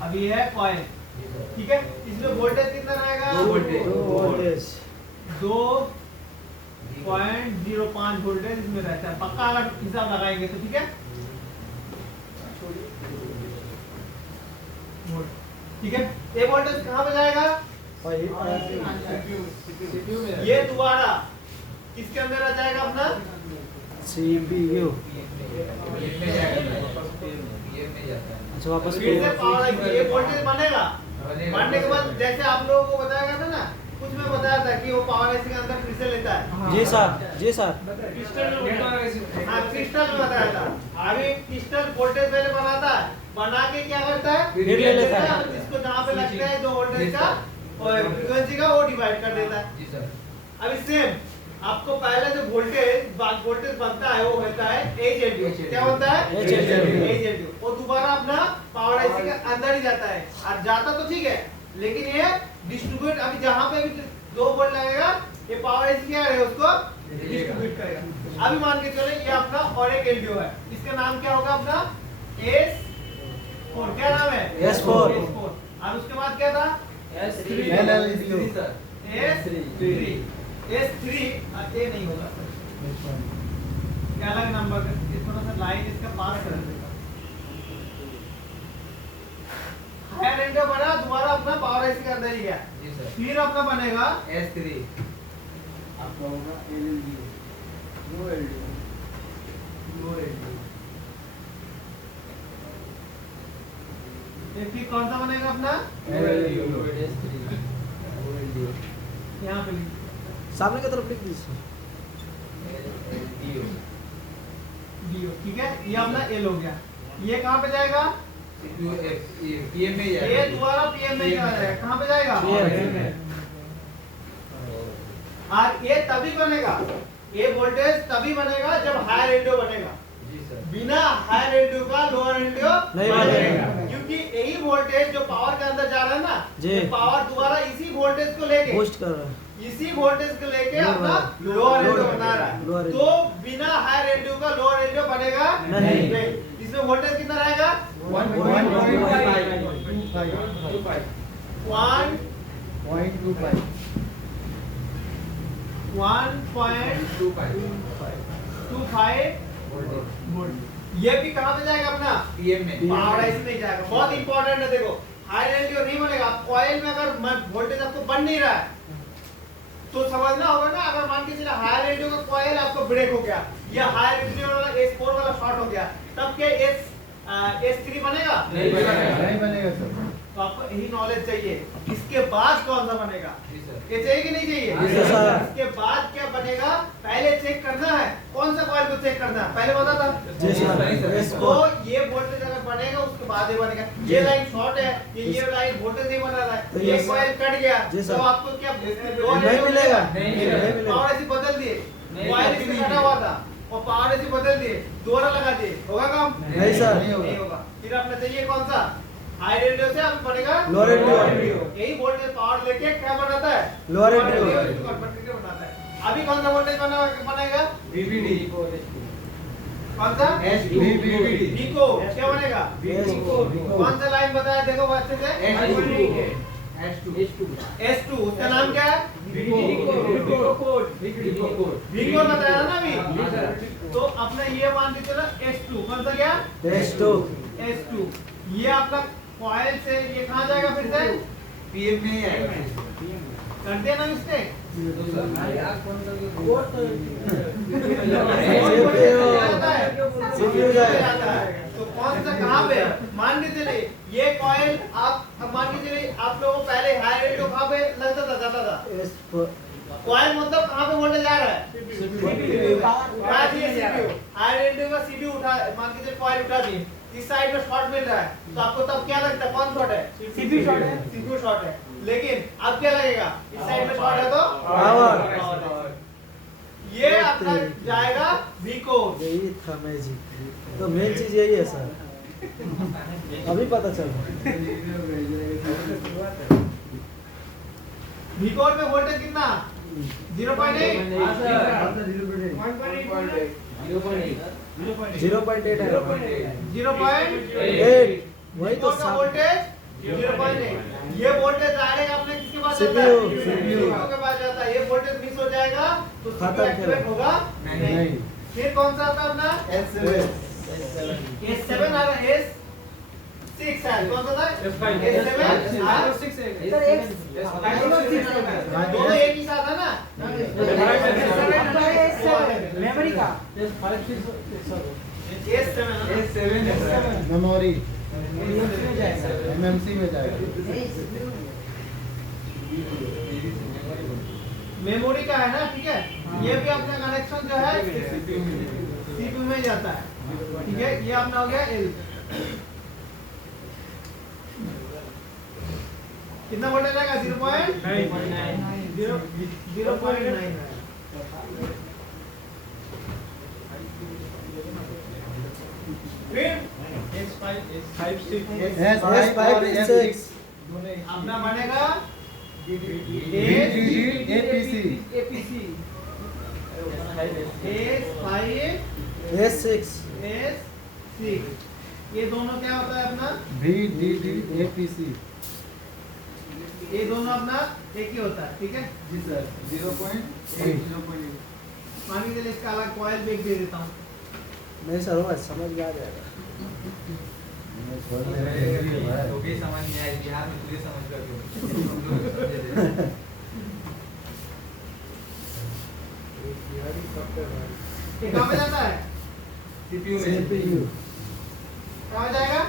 अभी है कॉइल ठीक है। इसमें वोल्टेज कितना रहेगा? 2 वोल्टेज 2.05 वोल्टेज इसमें रहता है पक्का, अगर हिसाब लगाएंगे तो ठीक है। ठीक है, ये वोल्टेज कहाँ पे जाएगा? ये दोबारा किसके अंदर आ जाएगा अपना? CPU PM में जाता है। अच्छा वापस फिर से पावर ये वोल्टेज बनेगा, बनेगा। बनने के बाद जैसे आप लोगों को बताया गया था ना, कुछ में बताया था कि वो पावर ऐसी के अंदर फिर से लेता है। जी सर क्रिस्टल हाँ क्रिस्टल में बताया था। अभी क्रिस्टल वोल्टेज पहले बनाता है, बना के क्या करता है? फिर ले लेता है। जिसको जहाँ पे लगता है जो वोल्टेज का और फ्रीक्वेंसी का वो डिवाइड कर देता है। जी सर। अभी सेम आपको पहले जो वोल्टेज बनता है वो होता है HLDO। क्या होता है? HLDO। वो दोबारा अपना पावर आईसी के अंदर ही जाता है, और जाता तो ठीक है लेकिन ये डिस्ट्रीब्यूट अभी जहाँ पे भी 2 वोल्ट लगेगा ये पावर आईसी क्या है उसको डिस्ट्रीब्यूट करेगा। अभी मान के चले ये अपना और एक LDO है, इसका नाम क्या होगा अपना? S4। क्या नाम है? S4। और उसके बाद क्या था? Sir S3। S3 ये नहीं होगा क्या अलग नंबर का, ये थोड़ा सा लाइन इसका पास कर देगा। हायर एंड बना दोबारा अपना पावर आईसी के अंदर ही गया, जी सर। फिर अपना बनेगा S3 आपका होगा LLDO लो LDO ये फिर कौन सा बनेगा अपना? यहाँ पे लिख सामने की तरफ लिख दीजिए DO ठीक है। ये अपना L हो गया, ये कहाँ पे जाएगा? PM में जाएगा। ये दोबारा PM में जाएगा, कहाँ पे जाएगा? और ये तभी बनेगा, ये वोल्टेज तभी बनेगा जब हायर एलडीओ बनेगा। जी सर। बिना हायर एलडीओ का लोअर एलडीओ नहीं बनेगा। क्योंकि यही वोल्टेज जो पावर के अंदर जा रहा है ना, जी। ये पावर दोबारा इसी वोल्टेज को लेके बूस्ट कर रहा है इसी वोल्टेज को लेके लोअर अपना वाला। लोअर एलडीओ लोअर बना रहा लोअर है। एलडीओ। तो बिना हायर एलडीओ का लोअर एलडीओ बनेगा नहीं। इसमें वोल्टेज कितना रहेगा? 1.25 वोल्ट। ये भी कहाँ पे जाएगा अपना? PM में। पावर आईसी नहीं जाएगा। बहुत इंपॉर्टेंट है, देखो हाई एलडीओ नहीं बनेगा। कॉइल में अगर वोल्टेज आपको बन नहीं रहा है तो समझना होगा ना, अगर मान के चलिए हाई एलडीओ का कॉइल आपको ब्रेक हो गया या हाई एलडीओ वाला S4 वाला शॉर्ट हो गया, तब क्या S3 बनेगा? नहीं बनेगा सर। तो आपको यही नॉलेज चाहिए। इसके बाद कौन सा बनेगा जी सर। ये चाहिए कि नहीं चाहिए? जी सर। इसके बाद क्या बनेगा पहले चेक करना है। कौन सा कॉइल को चेक करना है पहले बता था। जी सर तो ये वोल्टेज अगर बनेगा उसके बाद ही बनेगा। ये लाइन शॉर्ट है, ये लाइन वोल्टेज नहीं बना रहा तो है, ये ये कॉइल कट गया जी सर। तो आपको क्या नहीं मिलेगा नहीं मिलेगा पावर ऐसी बदल दिए, नहीं, कॉइल नहीं, इससे कटा हुआ था और पावर ऐसी बदल दिए, दोबारा लगा दिए, होगा काम? नहीं सर नहीं होगा। फिर आपने चाहिए कौन सा? हाई एलडीओ से आपको बनेगा लोअर एलडीओ। यही वोल्टेज पावर लेके क्या बनाता है? Lower LDO. इसको कन्वर्ट करके बनाता है। अभी कौन सा वोल्टेज बनेगा? VVD कौन सा? VVD विको क्या बनेगा? विको। कौन सा लाइन बताया देखो अच्छे से? S2 उसका नाम क्या है? विको बताया ना अभी। तो अपना ये मान के चलो S2 कौन सा क्या? S2 ये आपका कॉइल से ये कहाँ जाएगा फिर से? PM में ही आएगा। कर दिया ना मिस्टेक? CPU जाएगा। तो कौन सा कहाँ पे? मान के चलिए ये कॉइल आप अब मान के चलिए आप लोगों को पहले हाई एलडीओ कहाँ पे लगता था जाता था? कॉइल मतलब कहाँ पे वोल्टेज आ रहा है? सीपीयू उठा, मान लीजिए कॉइल उठा दी, इस साइड में शॉर्ट मिल रहा है, तो आपको तब क्या लगता है? कौन शॉर्ट है? सीपीयू शॉर्ट है। सीपीयू शॉर्ट है। लेकिन अब क्या लगेगा? इस साइड में शॉर्ट है तो पावर। ये आपका जाएगा वी कोड। यही था मैजिक, तो मेन चीज यही है सर, अभी पता चला। वी कोड में वोल्टेज कितना? 0.8। 0.8 है। 0.8 वही तो का वोल्टेज 0.8। ये वोल्टेज डायरेक्ट अपने किसके पास जाता है? CPU CPU के पास जाता है। ये वोल्टेज मिस हो जाएगा तो खत्म CPU एक्टिवेट खेल। होगा नहीं। फिर कौन सा आता है अपना? S7 आ रहा है, S6 है। कौन सा था? S7 सर एक दोनों एक ही साथ है ना? मेमोरी का S7 है ना? मेमोरी एमएमसी में जाएगा। मेमोरी का है ना, ठीक है। ये भी अपना कनेक्शन जो है सीपीयू में जाता है, ठीक है। ये अपना हो गया L। कितना वोल्टेज आएगा? 0.9। फिर S5 और S6 अपना बनेगा APC APC S5 S6 S6। ये दोनों क्या होता है अपना? VDD APC। ये दोनों अपना एक ही होता है, ठीक है। जी सर 0.8 मान लीजिए इसका अलग कॉइल भी एक दे देता हूँ। नहीं सर, वो समझ में आ जाएगा। समझ में आएगी, यहाँ में तुझे समझ कर ये कहाँ पे जाता है? CPU CPU कहाँ जाएगा?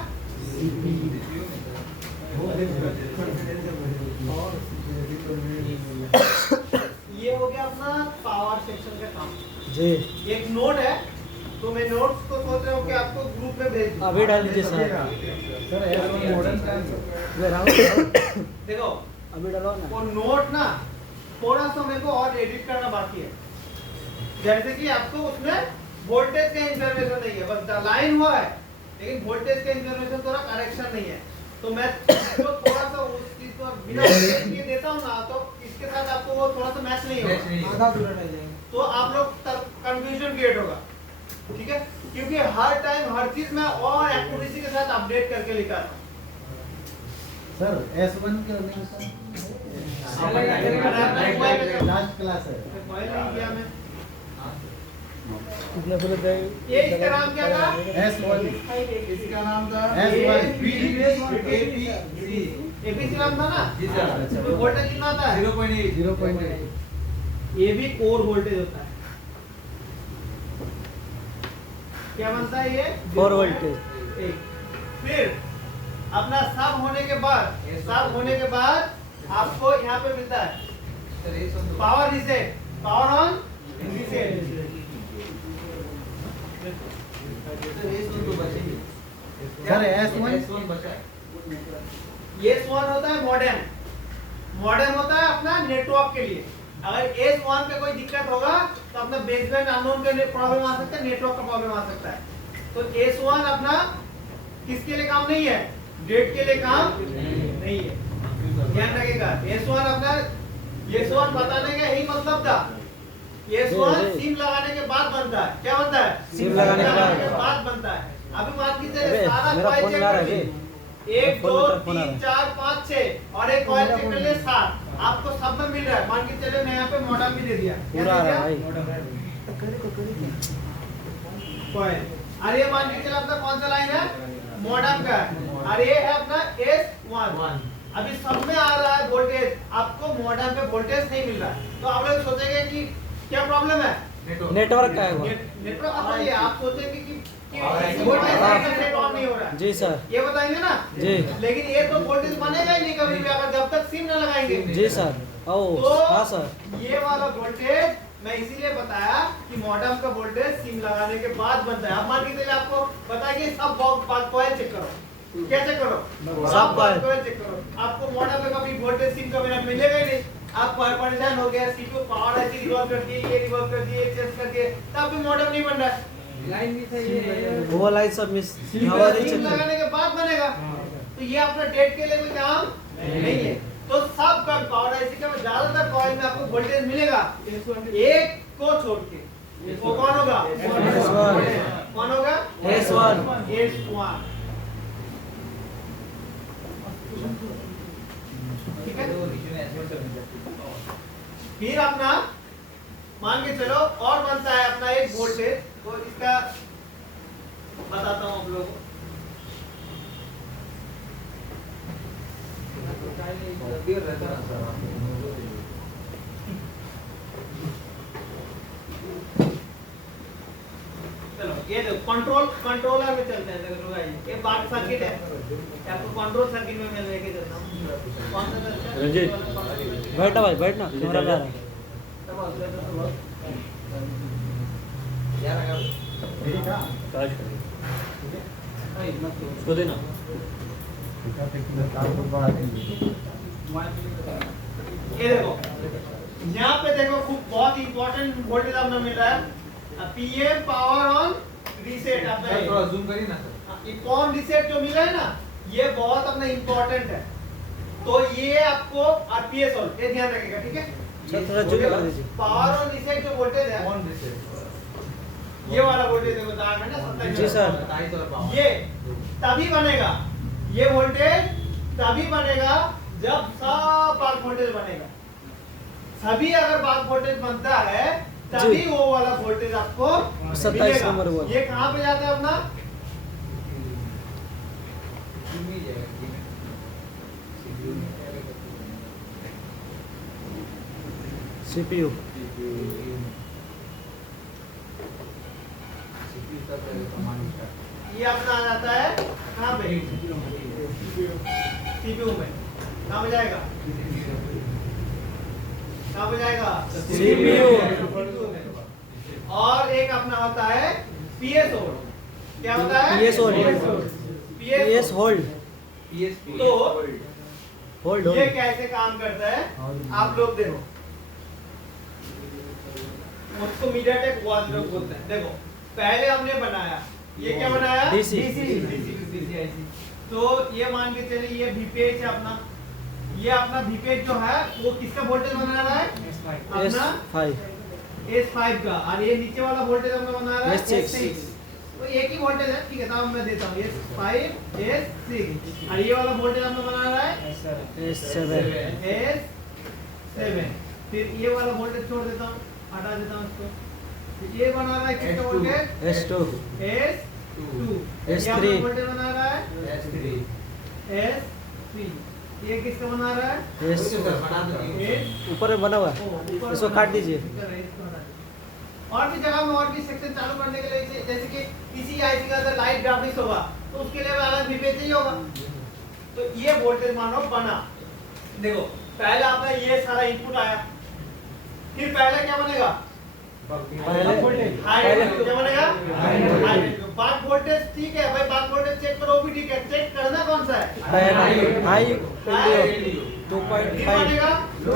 ये हो गया अपना पावर सेक्शन का काम। जी एक नोट है, तो मैं नोट्स को सोच रहा हूँ कि आपको ग्रुप में भेज दूँ। अभी डाल दीजिए सर। सर S1 मॉडल का ये राहुल देखो अभी डालो ना। वो नोट ना थोड़ा सा मेरे को और एडिट करना बाकी है। जैसे कि आपको उसमें वोल्टेज का इंफॉर्मेशन नहीं है, बस लाइन हुआ है, लेकिन वोल्टेज का इंफॉर्मेशन थोड़ा करेक्शन नहीं है। तो मैं इसको थोड़ा सा उस चीज को बिना वोल्टेज के देता हूँ ना, तो इसके साथ आपको वो थोड़ा सा मैच नहीं होगा, आधा अधूरा रह जाएगा। तो आप लोग कंफ्यूजन क्रिएट होगा, ठीक है। क्योंकि हर टाइम हर चीज में और एक्यूरेसी के साथ अपडेट करके लिखा है। सर S1 के लास्ट क्लास है। कॉइल नहीं किया मैं। कितने बोले थे? ये इसका नाम क्या था? S1 इसका नाम था S1 एपीसी नाम था ना? जी सर। इसमें वोल्टेज कितना आता है? 0.8 ये भी कोर वोल्टेज होता है। क्या बनता है ये? 4 वोल्टेज। फिर अपना सब होने के बाद आपको यहाँ पे मिलता है power reset, power on reset. Sir S1 ये S1 होता है मॉडेम। मॉडेम होता है अपना नेटवर्क के लिए। अगर S1 पे कोई दिक्कत होगा तो अपना बेसबैंड अननोन का प्रॉब्लम आ सकता है, नेटवर्क का प्रॉब्लम आ सकता है। तो S1 अपना किसके लिए काम नहीं है? डेट के लिए काम नहीं है, ध्यान रखिएगा। S1 अपना S1 बताने का यही मतलब था। S1 सिम लगाने के बाद बनता है। क्या बनता है? सिम लगाने के बाद बनता है। अभी मान लीजिए अरे, सारा मेरा कॉइल फोन चेक आ रहा कर है लीजिए। जी। 1 फोन 2 फोन आ रहा 3 है। 4 5 6 और एक कॉइल चेक कर लिए 7। आपको सब में मिल रहा है। मान के चले मैं यहाँ पे मॉडम भी दे दिया। क्या पूरा आ दे रहा है दिया? भाई। कॉइल। और ये मान के चले अपना कौन सा लाइन है? मॉडम का है। और ये है अपना S1। अभी सब में आ रहा है वोल्टेज, आपको मॉडम पे वोल्टेज नहीं मिल रहा है। तो आप लोग सोचेंगे कि क्या प्रॉब्लम है? नेटवर्क का है वो। नेटवर्क आप सोचेंगे कि कि वोल्टेज सेट ऑन नहीं हो रहा है। जी सर। ये बताएंगे ना जी। लेकिन ये तो वोल्टेज बनेगा ही नहीं कभी भी अगर जब तक सिम ना लगाएंगे। जी सर। ओ तो हाँ सर। ये वाला वोल्टेज मैं इसीलिए बताया कि मॉडेम का वोल्टेज सिम लगाने के बाद बनता है। अब मान के चलिए आपको बताया कि सब कॉइल चेक करो, क्या चेक करो, सब कॉइल चेक करो। आपको मॉडेम में कभी वोल्टेज सिम का बिना मिलेगा ही नहीं। आप परेशान हो गया, सीपीयू पावर ऐसी रिवॉल्व करती है, ये रिवॉल्व करती है, चेक करके तब भी मॉडेम नहीं बन रहा है। लाइन भी सही है। वो लाइन सब मिस सिम लगाने के बाद बनेगा। तो ये अपना डेट के लिए कोई काम नहीं है। तो सब का पावर ऐसी का ज्यादातर कॉइल में आपको वोल्टेज मिलेगा, एक को छोड़ के। वो कौन होगा? कौन होगा? S1। S1। ठीक है। फिर अपना मान के चलो और बनता है अपना एक वोल्टेज, तो इसका बताता हूं आप लोगों को। चलो ये देखो कंट्रोलर में चलते हैं। देखो भाई ये बात सर्किट है, आपको कंट्रोल सर्किट में मैं लेके चलता हूं। कौन सा चलता है? रंजीत बैठा भाई, बैठना, कैमरा में आ रहा है। उसको देना। ये देखो यहाँ पे देखो खूब बहुत इंपॉर्टेंट वोल्टेज आपको मिल रहा है। PM power on reset. आपका थोड़ा जूम करिए ना सर। ये कौन रीसेट जो मिला है ना, ये बहुत अपना इंपॉर्टेंट है। तो ये आपको आरपीएस ऑन ये ध्यान रखिएगा, ठीक है। सर थोड़ा जूम कर दीजिए। पावर ऑन रीसेट जो वोल्टेज है, कौन रिसेट? ये वाला वोल्टेज देखो दाग है ना 27। जी सर। 27 और पावर। ये तभी बनेगा, ये वोल्टेज तभी बनेगा जब सब बाग वोल्टेज बनेगा। सभी अगर बाग वोल्टेज बनता है तभी वो वाला वोल्टेज आपको 27 नंबर मिलेगा। बोल। ये कहाँ पे जाता है अपना? सीपीयू। ये अपना आ जाता है कहाँ पे? सीपीयू में। कहाँ पे जाएगा? कहाँ पे जाएगा? CPU। और एक अपना होता है पीएस होल्ड। क्या होता है? PS hold. PS hold. तो होल्ड ये होल्ड। कैसे काम करता है आप लोग देखो। उसको मीडियाटेक वाजरो बोलते हैं। देखो पहले हमने बनाया, ये क्या बनाया? DC। DCIC। तो ये मान के चलिए ये VPH है अपना। ये अपना VPH जो है वो किसका वोल्टेज बना रहा है? अपना S5। S5 का। और ये नीचे वाला वोल्टेज हमने बना रहा है S6। तो एक ही वोल्टेज है, ठीक है। तो मैं देता हूँ S5 S6। और ये वाला वोल्टेज हमने बना रहा है S7। S7। फिर ये वाला वोल्टेज छोड़ देता हूँ, हटा देता हूँ इसको। तो ये बना रहा है किसका वोल्टेज? S2। S2। S3। ये वोल्टेज बना रहा है S3। S3। ये किसका बना रहा है? S S ऊपर में बना हुआ है, ऊपर इसको काट दीजिए। और भी जगह में और भी सेक्शन चालू करने के लिए, जैसे कि किसी आईसी का अगर लाइट ग्राफिक्स होगा तो उसके लिए अलग VPH चाहिए होगा। तो ये वोल्टेज मानो बना। देखो पहले आपका ये सारा इनपुट आया, फिर पहले क्या बनेगा? हाई क्या बनेगा? हाई बाक वोल्टेज। ठीक है भाई, बाक वोल्टेज चेक करो भी ठीक है। चेक करना कौन सा है? हाई 2.5। फिर बनेगा फिर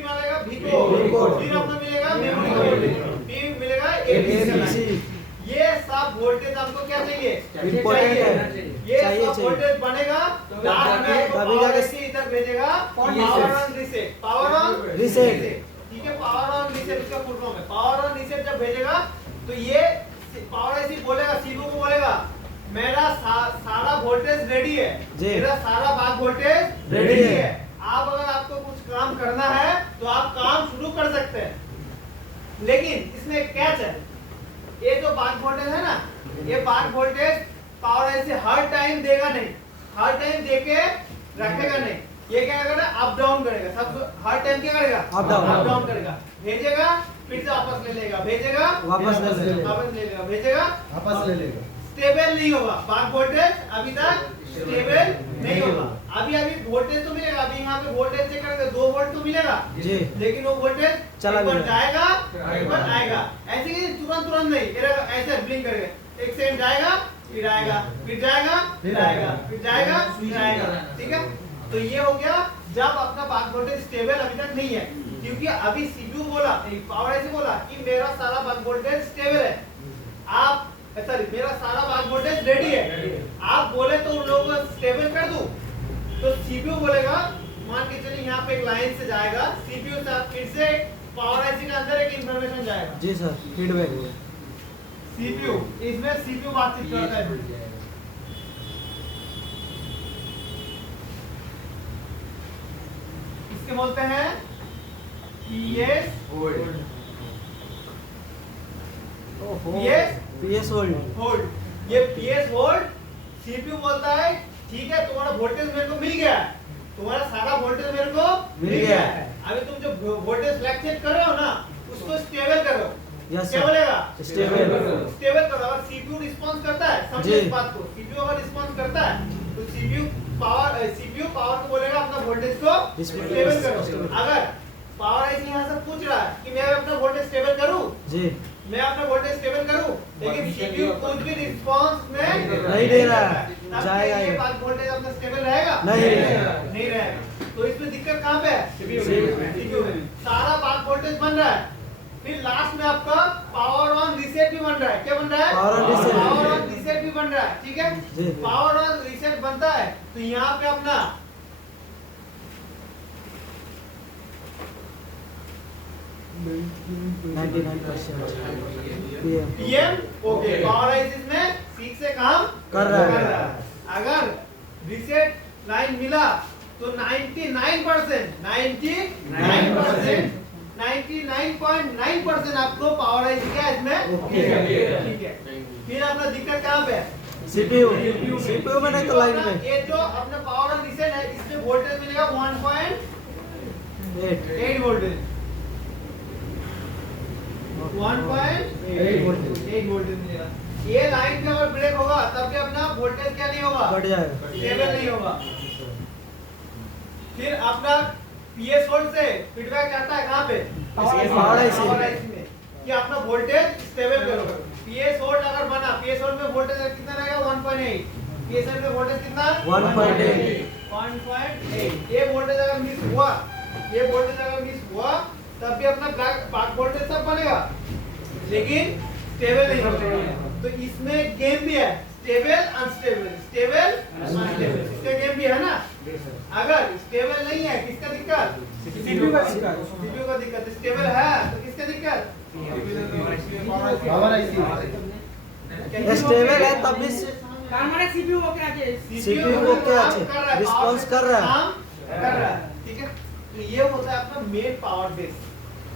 मिलेगा वीको, फिर अपना मिलेगा मेमोरी का वोल्टेज, फिर मिलेगा एडीसी। ये सब वोल्टेज आपको क्या चाहिए? इंपॉर्टेंट है। ये चाहिए, सब चाहिए। वोल्टेज बनेगा, लास्ट में आपको तभी पावर जाके ऐसी इधर भेजेगा power on reset. Power on reset. ठीक है। पावर ऑन रीसेट इसका फुल फॉर्म है। पावर ऑन रीसेट जब भेजेगा तो ये पावर ऐसी बोलेगा, सीपीयू को बोलेगा मेरा सारा वोल्टेज रेडी है, मेरा सारा बाग वोल्टेज रेडी है। आप अगर आपको कुछ काम करना है तो आप काम शुरू कर सकते हैं। लेकिन इसमें एक कैच है, ये जो बाग वोल्टेज है ना, ये बाग वोल्टेज पावर ऐसे हर टाइम देगा नहीं, हर टाइम देके रखेगा नहीं। ये क्या करेगा? अप डाउन करेगा। सब हर टाइम क्या करेगा? अप डाउन करेगा, भेजेगा फिर से वापस ले लेगा, भेजेगा वापस ले लेगा। वापस ले लेगा, भेजेगा वापस ले लेगा। स्टेबल नहीं होगा। बाक वोल्टेज अभी तक स्टेबल नहीं होगा। अभी वोल्टेज तो मिलेगा, अभी यहाँ पे वोल्टेज चेक करेंगे 2 वोल्ट तो मिलेगा जी। लेकिन वो वोल्टेज चला एक बार भी नहीं। जाएगा एक बार आएगा, ऐसे कि तुरंत नहीं, ऐसे ब्लिंक करेगा, 1 सेकंड जाएगा फिर आएगा, फिर जाएगा फिर आएगा, फिर जाएगा फिर आएगा। ठीक है, तो ये हो गया जब अपना बाक वोल्टेज स्टेबल अभी तक नहीं है, क्योंकि अभी सीपीयू बोला, पावर ऐसे बोला कि मेरा सारा बाक वोल्टेज स्टेबल है, आप सॉरी मेरा सारा बाक वोल्टेज रेडी है, आप बोले तो उन लोगों को स्टेबल कर दूं, तो सीपीयू बोलेगा, मान के चलिए यहाँ पे एक लाइन से जाएगा सीपीयू से, फिर से पावर आईसी के अंदर एक इंफॉर्मेशन जाएगा। जी सर, फीडबैक हुआ। सीपीयू, इसमें सीपीयू बातचीत करता है, इसके बोलते हैं पीएस पीएस होल्ड। होल्ड। ये पीएस होल्ड, सीपीयू बोलता है ठीक है तुम्हारा वोल्टेज मेरे को मिल गया है, तुम्हारा सारा वोल्टेज मेरे को मिल गया है। अभी तुम जो वोल्टेज फ्लैक्चुएट कर रहे हो ना उसको स्टेबल करो। यस क्या सर, बोलेगा? स्टेबल। स्टेबल करो। अगर सीपीयू रिस्पांस करता है, समझिए जी। इस बात को, सीपीयू अगर रिस्पांस करता है तो सीपीयू पावर को बोलेगा अपना वोल्टेज को स्टेबल करो। अगर पावर आईसी यहाँ से पूछ रहा है कि मैं अपना वोल्टेज स्टेबल करूं, जी, मैं अपना वोल्टेज स्टेबल करूं, लेकिन सीपीयू कुछ भी रिस्पांस में नहीं दे रहा है, तब जाएगा ये ये। बात वोल्टेज अपना स्टेबल रहेगा? नहीं नहीं रहेगा। तो इसमें दिक्कत कहाँ पे है? सीपीयू में। सारा बात वोल्टेज बन रहा है, फिर लास्ट में आपका पावर ऑन रीसेट भी बन रहा है। क्या बन रहा है? Power on reset. Power on reset भी बन रहा है। ठीक है, जी। पावर ऑन रीसेट बनता है तो यहाँ पे अपना 99% पीएम ओके, पावर आईसी में ठीक से काम कर रहा है। अगर रीसेट लाइन मिला तो 99.9% आपको पावर आईसी का इसमें ओके। ठीक है। फिर अपना दिक्कत कहाँ पे है? सीपीयू में नहीं तो लाइन में। ये जो अपना पावर ऑन रीसेट है इसमें वोल्टेज मिलेगा 1.8 वोल्टेज, 1.8 वोल्टेज मिलेगा। ये लाइन का अगर ब्रेक होगा तब भी अपना वोल्टेज क्या नहीं होगा? बढ़ जाएगा। स्टेबल नहीं होगा। फिर अपना पीएस होल्ड से फीडबैक आता है कहाँ पे? पावर आईसी में कि अपना वोल्टेज स्टेबल करो। पीएस होल्ड अगर बना, पीएस होल्ड में वोल्टेज कितना रहेगा? 1.8। पीएस होल्ड में वोल्टेज कितना? 1.8। ये वोल्टेज अगर मिस हुआ, तब भी अपना बाक वोल्टेज सब बनेगा लेकिन स्टेबल नहीं होगा। तो इसमें गेम भी है, स्टेबल अनस्टेबल, स्टेबल अनस्टेबल, इसका गेम भी है ना। अगर स्टेबल नहीं है किसका दिक्कत? सीपीयू का दिक्कत। स्टेबल है तो किसका दिक्कत? पावर आईसी स्टेबल है तब भी सीपीयू वो क्या है? सीपीयू को क्या है? रिस्पांस कर रहा है। ठीक है, तो ये होता है अपना मेन पावर बेस।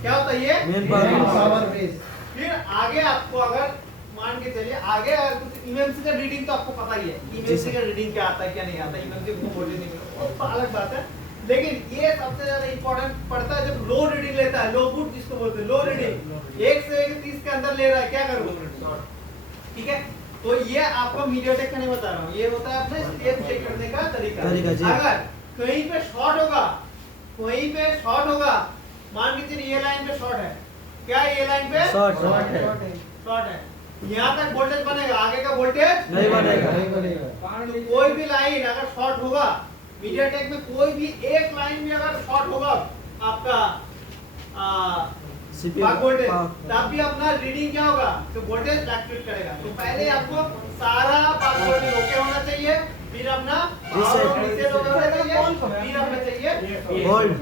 क्या होता है ये? Main power base. फिर आगे आपको अगर मान के चलिए आगे अगर कुछ इमेंसी का रीडिंग तो आपको पता ही है, इमेंसी का रीडिंग क्या आता है क्या नहीं आता, इमेंसी को वोल्टेज नहीं मिलता, वो अलग बात है। लेकिन ये सबसे ज्यादा इंपॉर्टेंट पड़ता है जब लो रीडिंग लेता है, लो बूट जिसको बोलते हैं, लो रीडिंग 1 से 30 के अंदर ले रहा है, क्या करूं? ठीक है, तो ये आपको मीडियाटेक का नहीं बता रहा हूँ, ये होता है अपने स्टेप चेक करने का तरीका। जी। अगर कहीं पे शॉर्ट होगा, मान के चलिए ये लाइन पे शॉर्ट है, क्या ये लाइन पे शॉर्ट है, यहाँ तक वोल्टेज बनेगा, आगे का वोल्टेज नहीं बनेगा। तो कोई भी लाइन अगर शॉर्ट होगा, मीडियाटेक में कोई भी एक लाइन भी अगर शॉर्ट होगा आपका बाक वोल्टेज, तब भी अपना रीडिंग क्या होगा? तो वोल्टेज फ्लक्चुएट करेगा। तो पहले आपको सारा बाक वोल्टेज ओके होना चाहिए, फिर अपना रीसेट होना चाहिए, फिर अपना चाहिए होल्ड।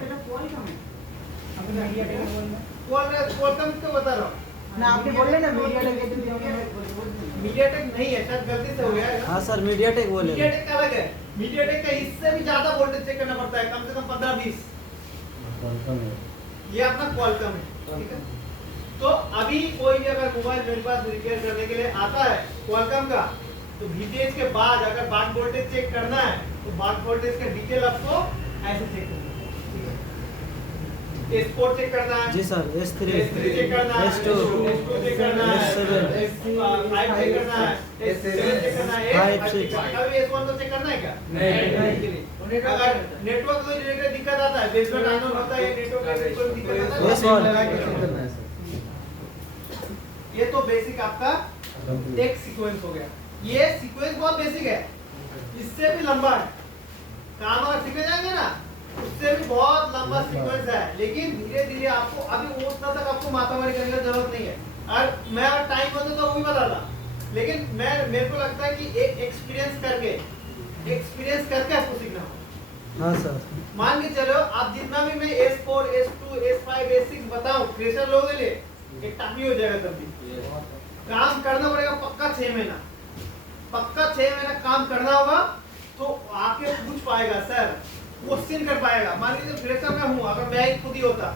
कॉलकम तो बता रहा हूँ ना, आपने बोले ना मीडियाटेक नहीं है, शायद गलती से हो गया है। हाँ सर, मीडियाटेक बोले। मीडियाटेक का अलग है, मीडियाटेक का इससे भी ज्यादा वोल्टेज चेक करना पड़ता है, कम से कम 15-20। ये अपना क्वालकॉम है, ठीक है। तो अभी कोई भी अगर मोबाइल मेरे पास रिपेयर करने के लिए आता है क्वालकॉम का, तो VTH के बाद अगर बाक वोल्टेज चेक करना है तो बाक वोल्टेज का डिटेल आपको ऐसे चेक करना है, ठीक है। S4 चेक करना है। जी सर S3 चेक करना है। S2 चेक करना है। S7 S5 चेक करना है। S7 चेक करना है। 5 6 अभी S1 तो चेक करना है क्या? नहीं। अगर नेटवर्क से रिलेटेड दिक्कत आता है, बेसमेंट आनोन होता है, नेटवर्क का कोई दिक्कत आता है, S1 लगा के चेक करना है सर। ये तो बेसिक आपका एक सीक्वेंस हो गया। ये सीक्वेंस बहुत बेसिक है, इससे भी लंबा है। काम अगर सीखे जाएंगे ना, उससे भी बहुत लंबा सीक्वेंस है, लेकिन धीरे धीरे आपको अभी उतना तक आपको माथामारी करने की जरूरत नहीं है। और मैं अगर टाइम होता तो वो भी बताता, लेकिन मेरे को लगता है कि एक एक्सपीरियंस करके आपको सीखना हो। हाँ सर मान के चलो आप जितना भी मैं S4 S2 S5 S6 बताऊं फ्रेशर लोगों के लिए, एक टाइम हो जाएगा तब भी। काम करना पड़ेगा पक्का 6 महीना, पक्का 6 महीना काम करना होगा, तो आके पूछ पाएगा सर, क्वेश्चन कर पाएगा। मान लीजिए फ्रेशर में हूँ, अगर मैं ही खुद ही होता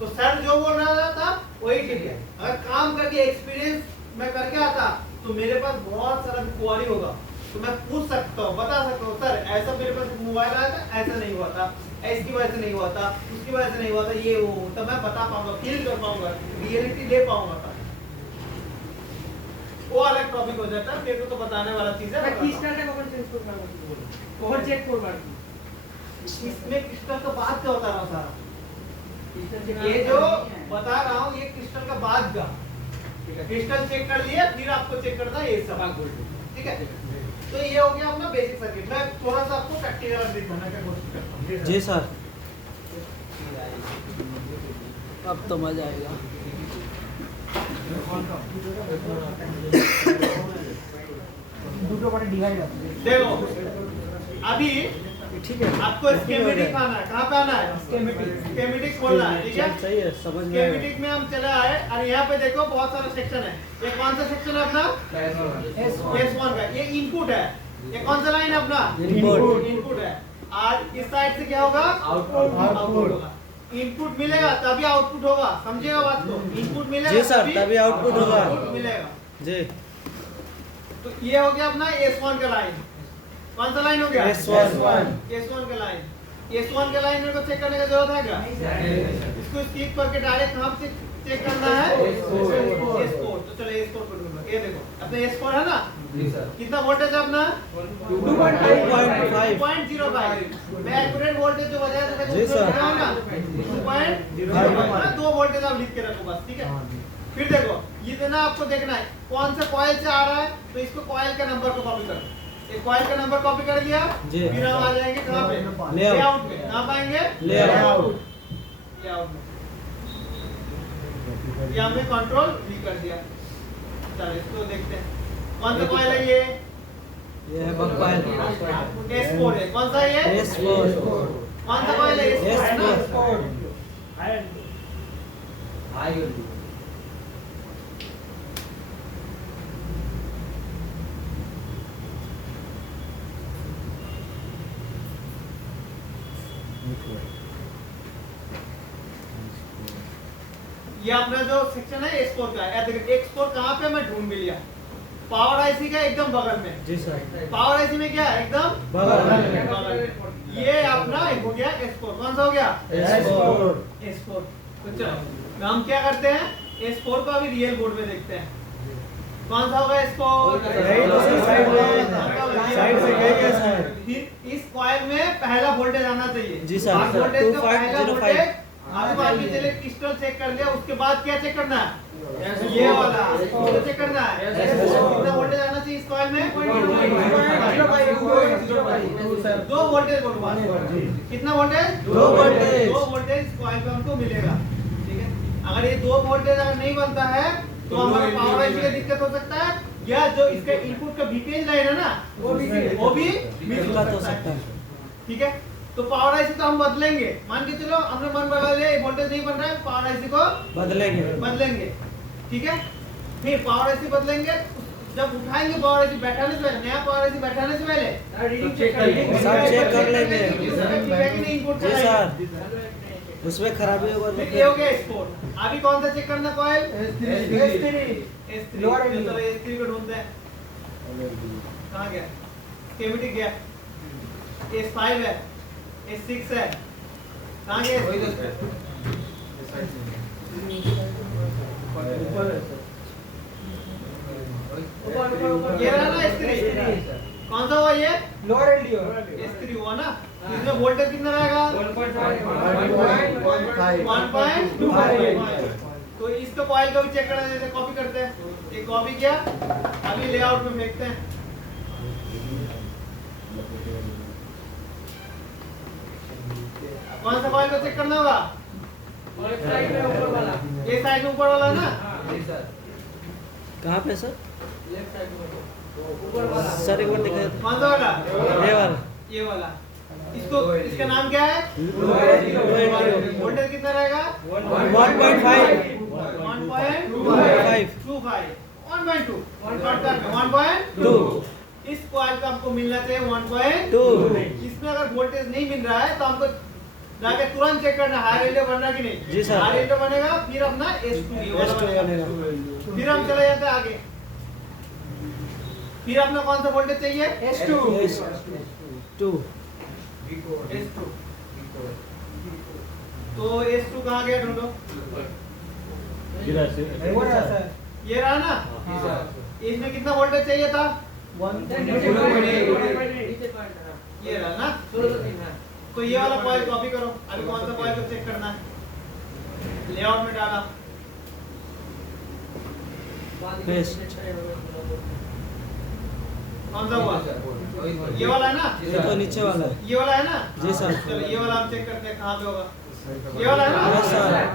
तो सर जो बोल रहा था वही ठीक है। अगर काम करके एक्सपीरियंस मैं करके आता तो मेरे पास बहुत सारा क्वारी होगा, तो मैं पूछ सकता हूँ, बता सकता हूँ सर ऐसा मेरे पास मोबाइल आया था, ऐसा नहीं हुआ था, इसकी वजह से नहीं हुआ था, उसकी वजह से नहीं हुआ था, ये वो, तब मैं बता पाऊंगा, फील कर पाऊंगा, रियलिटी ले पाऊंगा था। वो अलग टॉपिक हो जाता है, मेरे को तो बताने वाला चीज है। मैं क्रिस्टल का कौन चेंज करना है? कौन चेक कर मार इसमें क्रिस्टल का बाद का होता रहा सारा, क्रिस्टल ये जो बता रहा हूँ ये क्रिस्टल का बाद का। क्रिस्टल चेक कर लिया, फिर आपको चेक करना है ये सब, ठीक है। तो ये हो गया अपना बेसिक सर्किट। मैं थोड़ा सा आपको प्रैक्टिकल दिखाने की कोशिश करता हूँ। जी सर अब तो मजा आएगा। देखो अभी ठीक है आपको स्कीमेटिक आना है, कहाँ पे आना है? स्कीमेटिक खोलना है, ठीक है। सही है समझ में आया। स्कीमेटिक में हम चले आए और यहाँ पे देखो बहुत सारा सेक्शन है। ये कौन सा सेक्शन है अपना? S1 का। ये इनपुट है। ये कौन सा लाइन है अपना? इनपुट है। आज इस साइड से क्या होगा? आउटपुट होगा। इनपुट मिलेगा तभी आउटपुट होगा, समझिएगा बात को। इनपुट मिलेगा जी सर, तभी आउटपुट होगा। आउटपुट मिलेगा जी। तो ये हो गया अपना S1 का लाइन। कौन सा लाइन हो गया? S1 S1 का लाइन। S1 का लाइन मेरे को चेक करने की जरूरत है क्या? इसको स्किप करके डायरेक्ट कहाँ पे चेक करना है? S4। तो चलो S4 को ढूंढो। ये देखो अपना S4 है ना, कितना वोल्टेज है अपना? 2.5 2.05। मैं एक्यूरेट वोल्टेज जो बताया था जी सर। 2.05। 2 वोल्टेज आप लिख के रखो बस, ठीक है। फिर देखो ये देना आपको देखना है कौन सा कॉइल से आ रहा है, तो इसको कॉइल का नंबर को कॉपी करो। एक कॉइल का नंबर कॉपी कर लिया, जी। फिर हम आ जाएंगे कहाँ पे? लेआउट में। कहाँ पाएंगे? लेआउट लेआउट में। ये हमने कंट्रोल भी कर दिया। चलो इसको देखते हैं कौन सा कॉइल है ये है बकवाइल S4 है। कौन सा है ये? S4 कौन सा कॉइल है? S4 है ना? S4 ये अपना जो सेक्शन है S4 का है। देखिए X4 कहाँ पे मैं ढूंढ भी लिया, पावर आईसी का एकदम बगल में। जी सर पावर आईसी में क्या है? एकदम बगल में। बगल में। ये अपना हो गया S4। कौन सा हो गया? S4। तो चलो हम क्या करते हैं, S4 को अभी रियल बोर्ड में देखते हैं। कौन सा होगा S4? साइड से गई है सर। फिर इस कॉइल में पहला वोल्टेज आना चाहिए। जी सर। आप वोल्टेज का पहला 2.05 वोल्टेज आप मान के चले क्रिस्टल चेक कर लिया, उसके बाद क्या चेक करना है? ये वाला इसको चेक करना है। कितना वोल्टेज आना चाहिए इस कॉइल में? 2 वोल्टेज बोलूंगा। कितना वोल्टेज? 2 वोल्टेज। 2 वोल्टेज इस कॉइल पे हमको मिलेगा, ठीक है। अगर ये 2 वोल्टेज अगर नहीं बनता है तो हमारा पावर आईसी का दिक्कत हो सकता है, या जो इसका इनपुट का बीपीएच लाइन है ना वो भी दिक्कत हो सकता है। ठीक है। तो पावर आईसी तो हम बदलेंगे, मान के चलो हमने मन बदल लिया, वोल्टेज नहीं बन रहा है, पावर आईसी को बदलेंगे, ठीक है। फिर पावर आईसी बदलेंगे, जब उठाएंगे पावर आईसी बैठाने से पहले, नया पावर आईसी बैठाने से पहले रीडिंग चेक कर लेंगे, सब चेक कर लेंगे। इनपुट जी सर उसमें खराबी होगा तो ये हो गया S4। अभी कौन सा चेक करना कॉइल? S3 चलो S3 को ढूंढते हैं। कहाँ गया? स्कीमेटिक गया। S5 है, S6 है, कहाँ गया? ये रहा ना S3, कौन सा हुआ ये? लोअर एलडीओ S3 हुआ ना, इसमें वोल्टेज कितना रहेगा? 1.25। तो इसको कॉइल को भी चेक करना है, कॉपी करते हैं। ये कॉपी किया, अभी लेआउट में फेंकते हैं। कौन सा कॉइल को चेक करना होगा? साइड में ऊपर वाला, ये साइड में ऊपर वाला ना? जी सर, कहाँ पे सर? लेफ्ट साइड में ऊपर वाला सर एक बार दिखाए तो। कौन सा वाला? ये वाला। ये वाला। इसको, इसका नाम क्या है? वोल्टेज कितना रहेगा? 1.5 1.2। इस कॉइल का हमको मिलना चाहिए 1.2। इसमें अगर वोल्टेज नहीं मिल रहा है तो हमको जाके तुरंत चेक करना हाई रेडियो बन रहा कि नहीं। जी सर। हाई रेडियो बनेगा, फिर अपना S2 ये वाला S2 बनेगा। बनेगा। फिर हम चले जाते हैं आगे। फिर अपना कौन सा वोल्टेज चाहिए? S2। To S2। तो S2 कहाँ गया ढूंढो? ये रहा ना? इसमें कितना वोल्टेज चाहिए था? ये रहा ना? तो ये वाला कॉइल कॉपी करो। अभी कौन सा कॉइल को चेक करना है? लेआउट में डाला। कौन सा हुआ? ये वाला है ना? ये तो नीचे वाला है। ये वाला है ना? जी सर। चलो ये वाला हम चेक करते हैं कहाँ पे होगा। ये वाला है ना? Yes sir.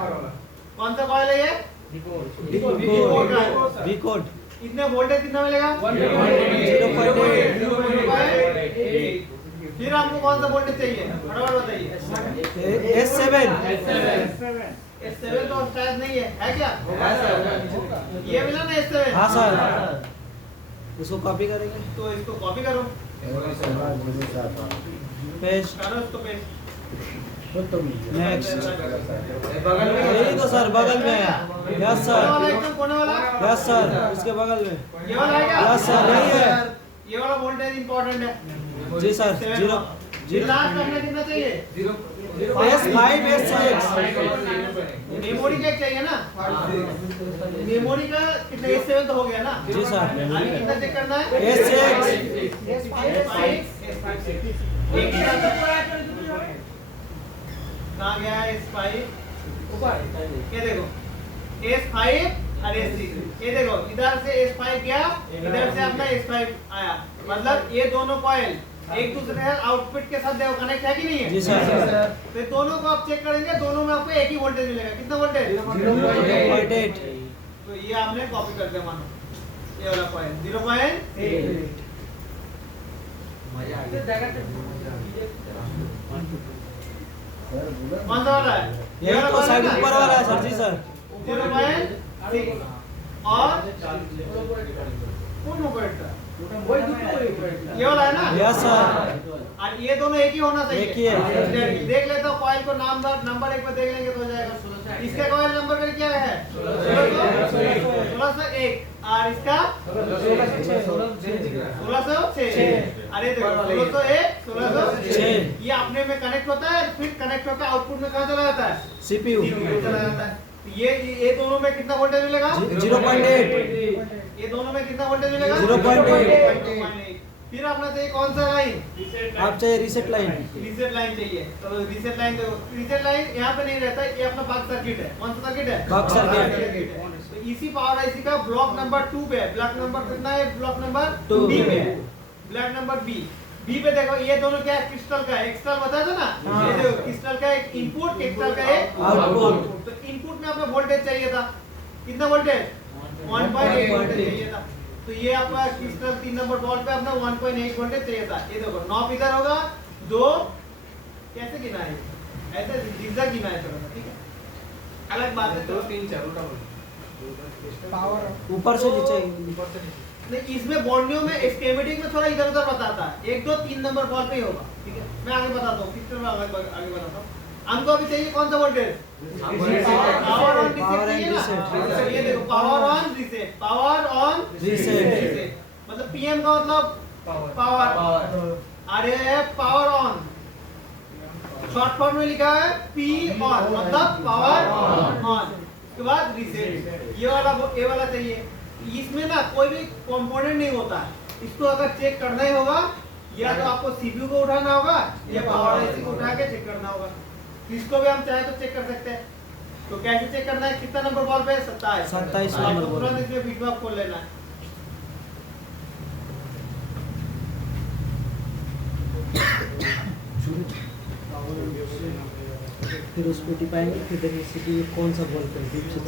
कौन सा कॉइल है ये? वी कोड इतने वोल्टेज कितना मिलेगा? 0.8। फिर हमको कौन सा वोल्टेज चाहिए? फटाफट बताइए। S7 S7 तो शायद नहीं है, है क्या? ये मिला ना S7? हाँ सर। इसको कॉपी करेंगे। तो इसको कॉपी करो, पेज करो इसको पेस्ट। नेक्स्ट। यही तो सर बगल में है। Yes sir. एकदम कोने वाला? यस सर, उसके बगल में। ये वाला है क्या? यस सर, यही है। ये वाला वोल्टेज इंपॉर्टेंट है। जी सर। फिर लास्ट अपना कितना चाहिए? S5 S6। मेमोरी का चाहिए ना? मेमोरी का कितना? S7 तो हो गया ना? जी सर। अभी कितना चेक करना है? S6। एक ही साथ कहाँ गया है S5? ये देखो S5 और S6। ये देखो इधर से S5 गया, इधर से अपना S5 आया। मतलब ये दोनों कॉइल एक दूसरे के आउटपुट के साथ देखो कनेक्ट है कि नहीं है? जी सर। तो दोनों को आप चेक करेंगे, दोनों में आपको एक ही वोल्टेज मिलेगा। कितना वोल्टेज? 0.8। तो ये आपने कॉपी कर दिया, मानो ये वाला कॉइल 0.8। कौन सा वाला है? यही तो साइड ऊपर वाला है सर। जी सर। 0.6 और कौन ऊपर था? ये वाला है ना? Yes sir. और ये दोनों एक ही होना चाहिए। एक ही है। देख लेता हूँ कॉइल को, नंबर एक पे देख लेंगे तो हो जाएगा। इसका कॉइल नंबर क्या है? 1601 और इसका 1606। अरे देखो 1601 1606 ये अपने में कनेक्ट होता है, फिर कनेक्ट होकर आउटपुट में कहाँ चला जाता है? CPU चला जाता है। ये दोनों में कितना वोल्टेज मिलेगा? 0.8। ये दोनों में कितना वोल्टेज मिलेगा? 0.8। फिर अपना चाहिए कौन सा लाइन? आप चाहिए रीसेट लाइन। रीसेट लाइन चाहिए। तो रीसेट लाइन देखो, रीसेट लाइन यहाँ पे नहीं रहता, ये अपना बक सर्किट है। कौन सा सर्किट है? बक सर्किट। तो इसी पावर आईसी का ब्लॉक नंबर 2 पे है। ब्लॉक नंबर कितना है? ब्लॉक नंबर 2 बी पे है। ब्लॉक नंबर बी पे देखो ये दोनों क्या है? क्रिस्टल का है। एक्सटर्नल बताया था ना? ये देखो क्रिस्टल का एक इनपुट, क्रिस्टल का एक आउटपुट। तो इनपुट में आपका वोल्टेज चाहिए था। कितना वोल्टेज? 1.8 वोल्टेज चाहिए था। तो ये आपका क्रिस्टल 3 नंबर बॉल पे अपना 1.8 वोल्टेज चाहिए था। ये देखो नॉब इधर होगा, दो कैसे गिना है? ऐसे जिग्जैग गिना है थोड़ा सा, ठीक है? अलग बात है। 2 3 4 पावर ऊपर से नीचे। नहीं, इसमें बॉन्डियों में स्कीमेटिक में थोड़ा इधर उधर बताता है। 1 2 3 नंबर बॉल पे ही होगा, ठीक है? मैं आगे बताता हूँ, पिक्चर में आगे बताता हूँ। हमको अभी चाहिए कौन सा वोल्टेज? पावर ऑन रीसेट चाहिए ना? ये देखो power on reset, power on reset मतलब पीएम का मतलब पावर। अरे पावर ऑन शॉर्ट फॉर्म में लिखा है पी ऑन, मतलब पावर ऑन। उसके बाद रीसेट, ये वाला चाहिए। इसमें ना कोई भी कंपोनेंट नहीं होता है, इसको अगर चेक करना ही होगा या तो आपको सीपीयू को उठाना होगा या पावर आईसी को उठा के चेक करना होगा। इसको भी हम चाहे तो चेक कर सकते हैं। तो कैसे चेक करना है, कितना नंबर बॉल पे है? 27 नंबर बॉल। तुरंत इसमें बिटमैप खोल लेना है। फिर उस पे टिपाएंगे, फिर देखिए सीपीयू कौन सा बॉल पे डीप से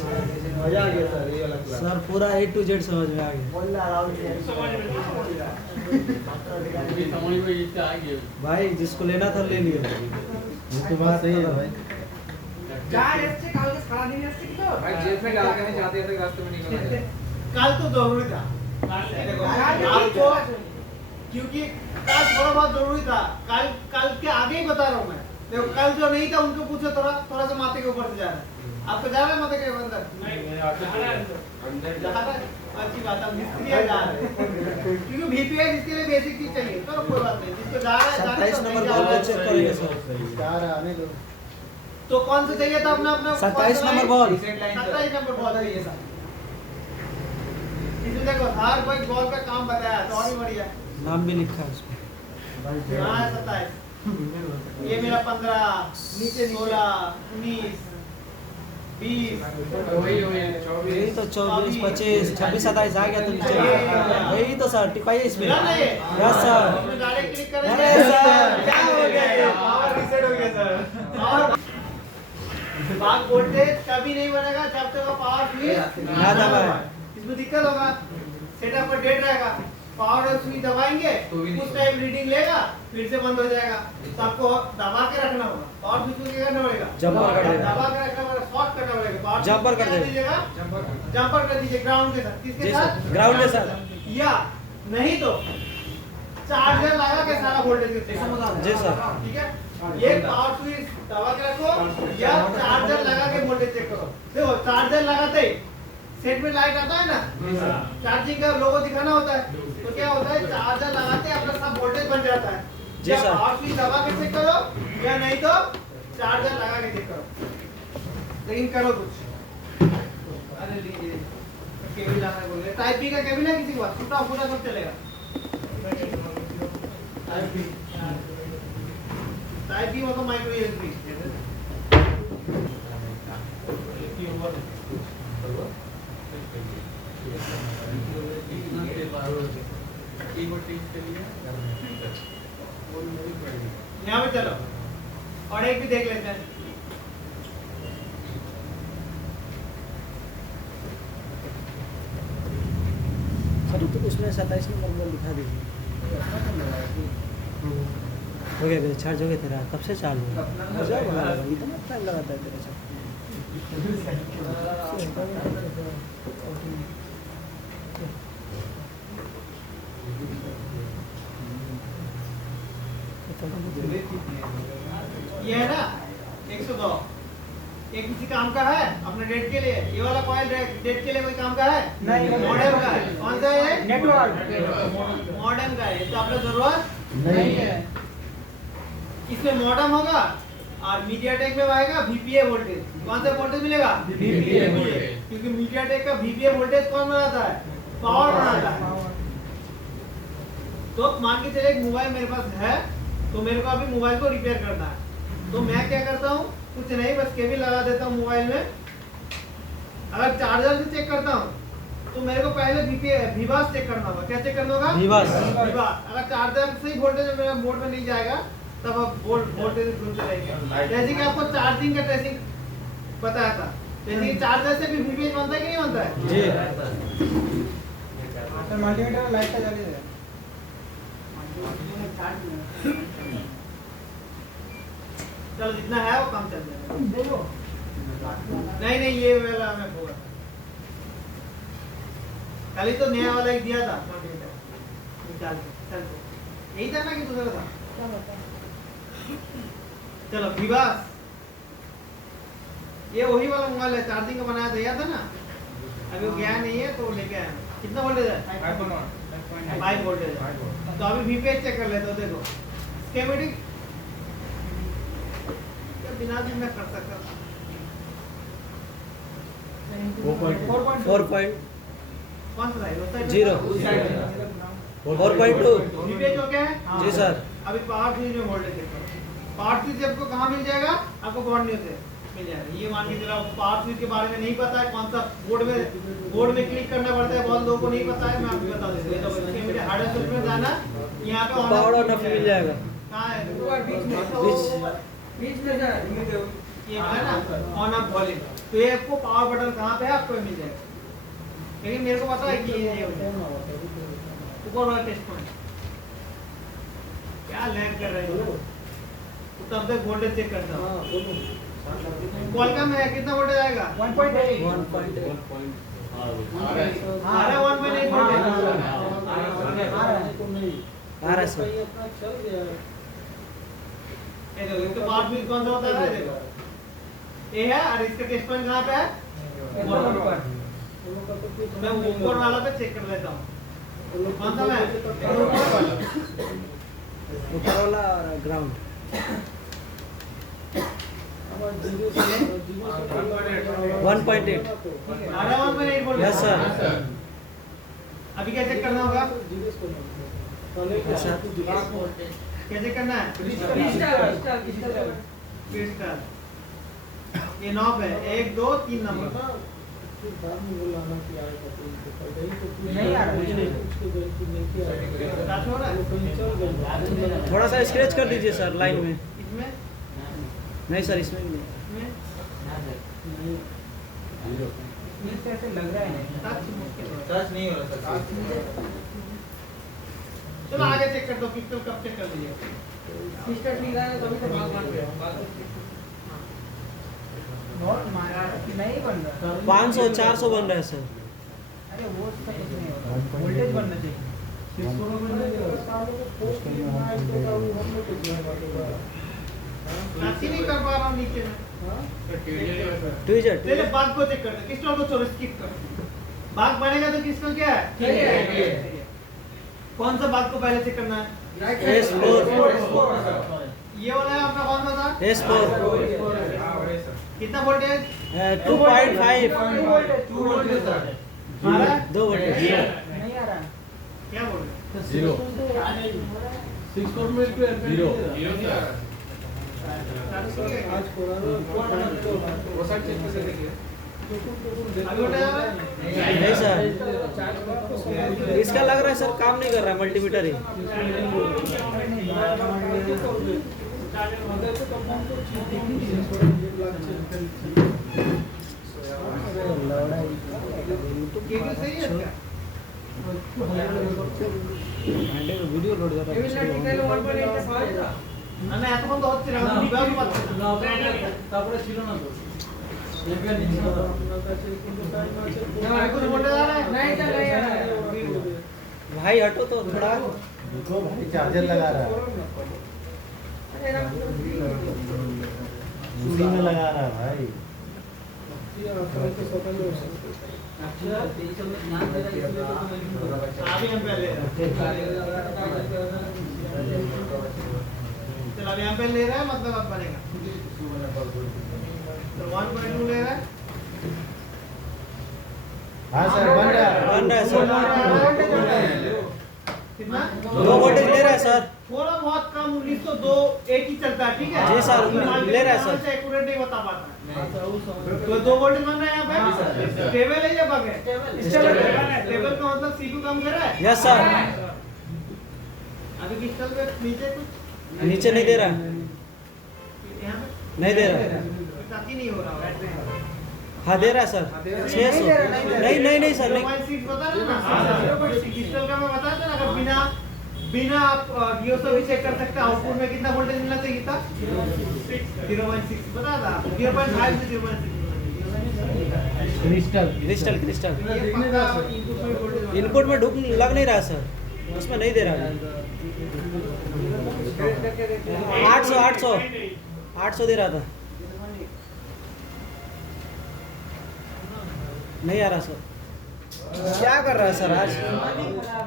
मजा आ गया सर, ये वाला क्लास। सर पूरा A to Z समझ में आ गया भाई, जिसको लेना था ले लिया। ये तो बात सही है भाई। भाई जेब में डाल के नहीं जाते थे, रास्ते में निकलना है। कल तो जरूरी था, देखो आपको, क्योंकि कल थोड़ा बहुत जरूरी था। कल के आगे ही बता रहा हूँ मैं। देखो कल जो नहीं था उनको पूछो, थोड़ा सा माथे के ऊपर से जा रहा है। आपको जा रहा है माथे के अंदर? जा रहा है, अच्छी बात है। मिस्त्री है, जा रहा है, क्योंकि VPI जिसके लिए बेसिक चीज चाहिए। तो कोई बात नहीं, जिसको जा रहा है 27 नंबर बॉल पे चेक करेंगे सर। जा रहा आने दो। तो कौन सा चाहिए था अपना अपना? 27 नंबर बॉल। 27 नंबर बॉल चाहिए था। इसमें देखो हर कोई बॉल का काम बताया, तो और भी बढ़िया। नाम भी लिखा है उसमें। हाँ 27, ये मेरा 15, नीचे 16, 19, 20, यही तो 24, 25, 26, 27 आ गया तो नीचे। वही तो सर, टिपाइए इसमें। मिला ना ये? Yes sir. इसमें डायरेक्ट क्लिक करेंगे। अरे सर, क्या हो गया ये? पावर रीसेट हो गया सर। और बात वोल्टेज कभी नहीं बनेगा जब तक वो पावर स्विच ना दबाए। इसमें दिक्कत होगा। सेटअप पर डेट रहेगा, पावर स्विच दबाएंगे, उस टाइम रीडिंग लेगा, फिर से बंद हो जाएगा। तो आपको दबा के रखना होगा। पावर स्विच को क्या करना पड़ेगा? जंपर कर देना। दबा के रखना पड़ेगा, शॉर्ट करना पड़ेगा। पावर जंपर कर स्विच दीजिएगा। जंपर कर दीजिए ग्राउंड के साथ। किसके जी साथ? सर, ग्राउंड के साथ। या नहीं तो चार्जर लगा के सारा वोल्टेज जी सर। ठीक है, ये पावर स्विच दबा के रखो या चार्जर लगा के वोल्टेज चेक करो। देखो चार्जर लगाते ही सेट में लाइट आता है ना, चार्जिंग का लोगो दिखाना होता है। तो क्या होता है, चार्जर लगाते ही अपना सब वोल्टेज बन जाता है। जी या सर। पावर स्विच दबा के चेक करो या नहीं तो चार्जर लगा के चेक करो। लेकिन करो कुछ। अरे लीजिए केबल लाना बोल रहे, टाइप बी का केबल है किसी के पास? टूटा फूटा सब चलेगा। टाइप बी मतलब माइक्रो यूएसबी। यहाँ पे चलो और एक भी देख लेते हैं। सर तो उसमें 27 नंबर बॉल दिखा दीजिए। हो गया मेरा चार्ज हो गया तेरा, कब से चार्ज हो गया? इतना टाइम लगाता है तेरा चार्ज। ये है ना 102, ये किसी काम का है अपने डेट के लिए? ये वाला कॉइल डेट के लिए कोई काम का है? नहीं। मॉडेम का है। कौन सा है? नेटवर्क मॉडेम का है, तो आपको जरूरत नहीं है। इसमें मॉडेम होगा और मीडियाटेक में आएगा VPA वोल्टेज। कौन सा वोल्टेज मिलेगा? VPA क्योंकि मीडियाटेक का VPA वोल्टेज कौन बनाता है? पावर बनाता है। तो मान के चले एक मोबाइल मेरे पास है, तो मेरे को अभी मोबाइल को रिपेयर करना है। तो मैं क्या करता हूँ, कुछ नहीं, बस केबल लगा देता हूँ मोबाइल में। अगर चार्जर से चेक करता हूँ तो मेरे को पहले विवास चेक करना होगा। क्या चेक करना होगा? विवास। अगर चार्जर से ही वोल्टेज मेरा मोड में नहीं जाएगा तब आप वोल्टेज ढूंढते रहेंगे। जैसे कि आपको चार्जिंग का टेस्टिंग बताया था, जैसे कि चार्जर से भी वोल्टेज बनता है कि नहीं बनता है? जी सर मल्टीमीटर लाइट का जले है। चलो जितना है वो कम चल जाएगा। नहीं ये वाला मैं होगा, कल ही तो नया वाला ही दिया था। चल यही था ना कि दूसरा था? चलो विवास, ये वही वाला मोबाइल है, चार्जिंग का बनाया था, याद है ना? अभी वो गया नहीं है तो लेके आया। कितना वोल्टेज है? 5 वोल्टेज है। तो अभी VPA चेक कर लेते हो। देखो स्कीमेटिक तो बिना भी मैं कर सकता था। 4.0 कौन सा साइड होता है? 4.2 वीपेज हो गया है? जी सर। अभी पावर स्विच में वोल्टेज चेक करो। पावर स्विच आपको कहाँ मिल जाएगा? आपको बोर्ड न्यूज से मिल जाएगा। ये मान के चलो पावर स्विच के बारे में नहीं पता है, कौन सा बोर्ड में क्लिक करना पड़ता है, बहुत लोगों को नहीं पता है, मैं आपको बता देता हूँ। तो इसके मेरे हार्डवेयर स्विच में जाना, यहाँ पे पावर ऑन ऑफ मिल जाएगा। कहाँ है? बीच में जा ये है ना ऑन ऑफ वॉल्यूम। तो ये आपको पावर बटन कहाँ पे है आपको मिल जाएगा। लेकिन मेरे को पता है कि ये ऊपर वाला टेस्ट पॉइंट क्या लैग कर रहे हो। तो तब तक वोल्टेज चेक करता हूँ। क्वालकॉम है, कितना वोल्टेज आएगा? 1.8 आ रहा है 1.8 वोल्टेज आ रहा है सर। ये देखो इसका पावर स्विच कौन सा होता है देखो ये है, और इसका टेस्ट पॉइंट कहाँ पे है? मैं ऊपर वाला पे चेक कर लेता हूँ। कौन सा है? ऊपर वाला ग्राउंड। आ 1.8 रहा है 1.8 वोल्ट। Yes sir. अभी क्या चेक करना होगा? Yes sir. क्या चेक करना है? क्रिस्टल। ये नॉब है 1 2 3 नंबर। नहीं आ रहा मुझे नहीं। स्टार्ट हो रहा है? थोड़ा सा स्क्रैच कर दीजिए सर लाइन में। इसमें नहीं सर इसमें भी नहीं। इसमें ऐसे लग रहा है टच मुश्किल है। टच नहीं हो रहा सर। चलो आगे चेक कर दो। पिक्सल कब चेक कर लीजिए? सिस्टर ठीक है तभी तो भाग मान गया बहुत मारा कि नहीं बन रहा 500 400 बन रहा है सर। अरे वो उसका कुछ नहीं होगा वोल्टेज बनना चाहिए टच ही नहीं कर पा रहा हूँ नीचे में। ट्विजर पहले बाग को चेक कर दो। क्रिस्टल को छोड़ो, स्किप कर। बाग बनेगा तो क्रिस्टल क्या है? ठीक है। कौन सा बाग को पहले चेक करना है? S4 ये वाला है आपका कौन सा था? S4 कितना वोल्टेज? 2.5 2 वोल्टेज आ रहा है? 2 वोल्टेज। नहीं आ रहा क्या बोल रहे जीरो वो साइड चेक करके देखिए। अभी वोल्टेज आ रहा है? नहीं सर इसका लग रहा है सर काम नहीं कर रहा है मल्टीमीटर ही। केबल सही है इसका? वीडियो लोड कर केवल टिकल 1.85 ना এখন তো হচ্ছে না, বিভাগ পাচ্ছে না। তারপরে ছিল না তো আর कुछ वोल्टेज आ रहा है? नहीं सर नहीं आ रहा है भाई हटो तो थोड़ा। देखो भाई चार्जर लगा रहा है उसी में लगा रहा है भाई अभी हम पहले चलो अभी हम पहले ले रहा है, मतलब अब बनेगा। तो 1.2 ले रहा है। हाँ सर बन रहा है सर। कितना? 2 वोल्टेज ले रहा है सर। थोड़ा बहुत कम 1902 एक ही चलता है, ठीक है? जी सर, ले रहा है सर। एक्यूरेट नहीं बता पाता है। तो 2 वोल्टेज बन रहा है यहाँ पे। टेबल है या बग है? टेबल है। टेबल का मतलब सीपीयू काम कर रहा है? Yes sir. अभी क्रिस्टल पे नीचे कुछ नीचे नहीं दे रहा है। यहाँ पे नहीं दे रहा है। ताकि नहीं हो रहा है। हाँ दे रहा है सर 600। नहीं सर नहीं। 0.6 बता रहे ना? 0.6 क्रिस्टल का मैं बताया था ना, अगर बिना आप डीओ से भी चेक कर सकते हैं आउटपुट में कितना वोल्टेज मिलना चाहिए था। 0.6 बता था। 0.5 से 0.6 क्रिस्टल ये पक्का इनपुट में वोल्टेज इनपुट में ढुक लग नहीं रहा सर, उसमें नहीं दे रहा है। 800 दे रहा था, नहीं आ रहा सर। क्या कर रहा है सर आज?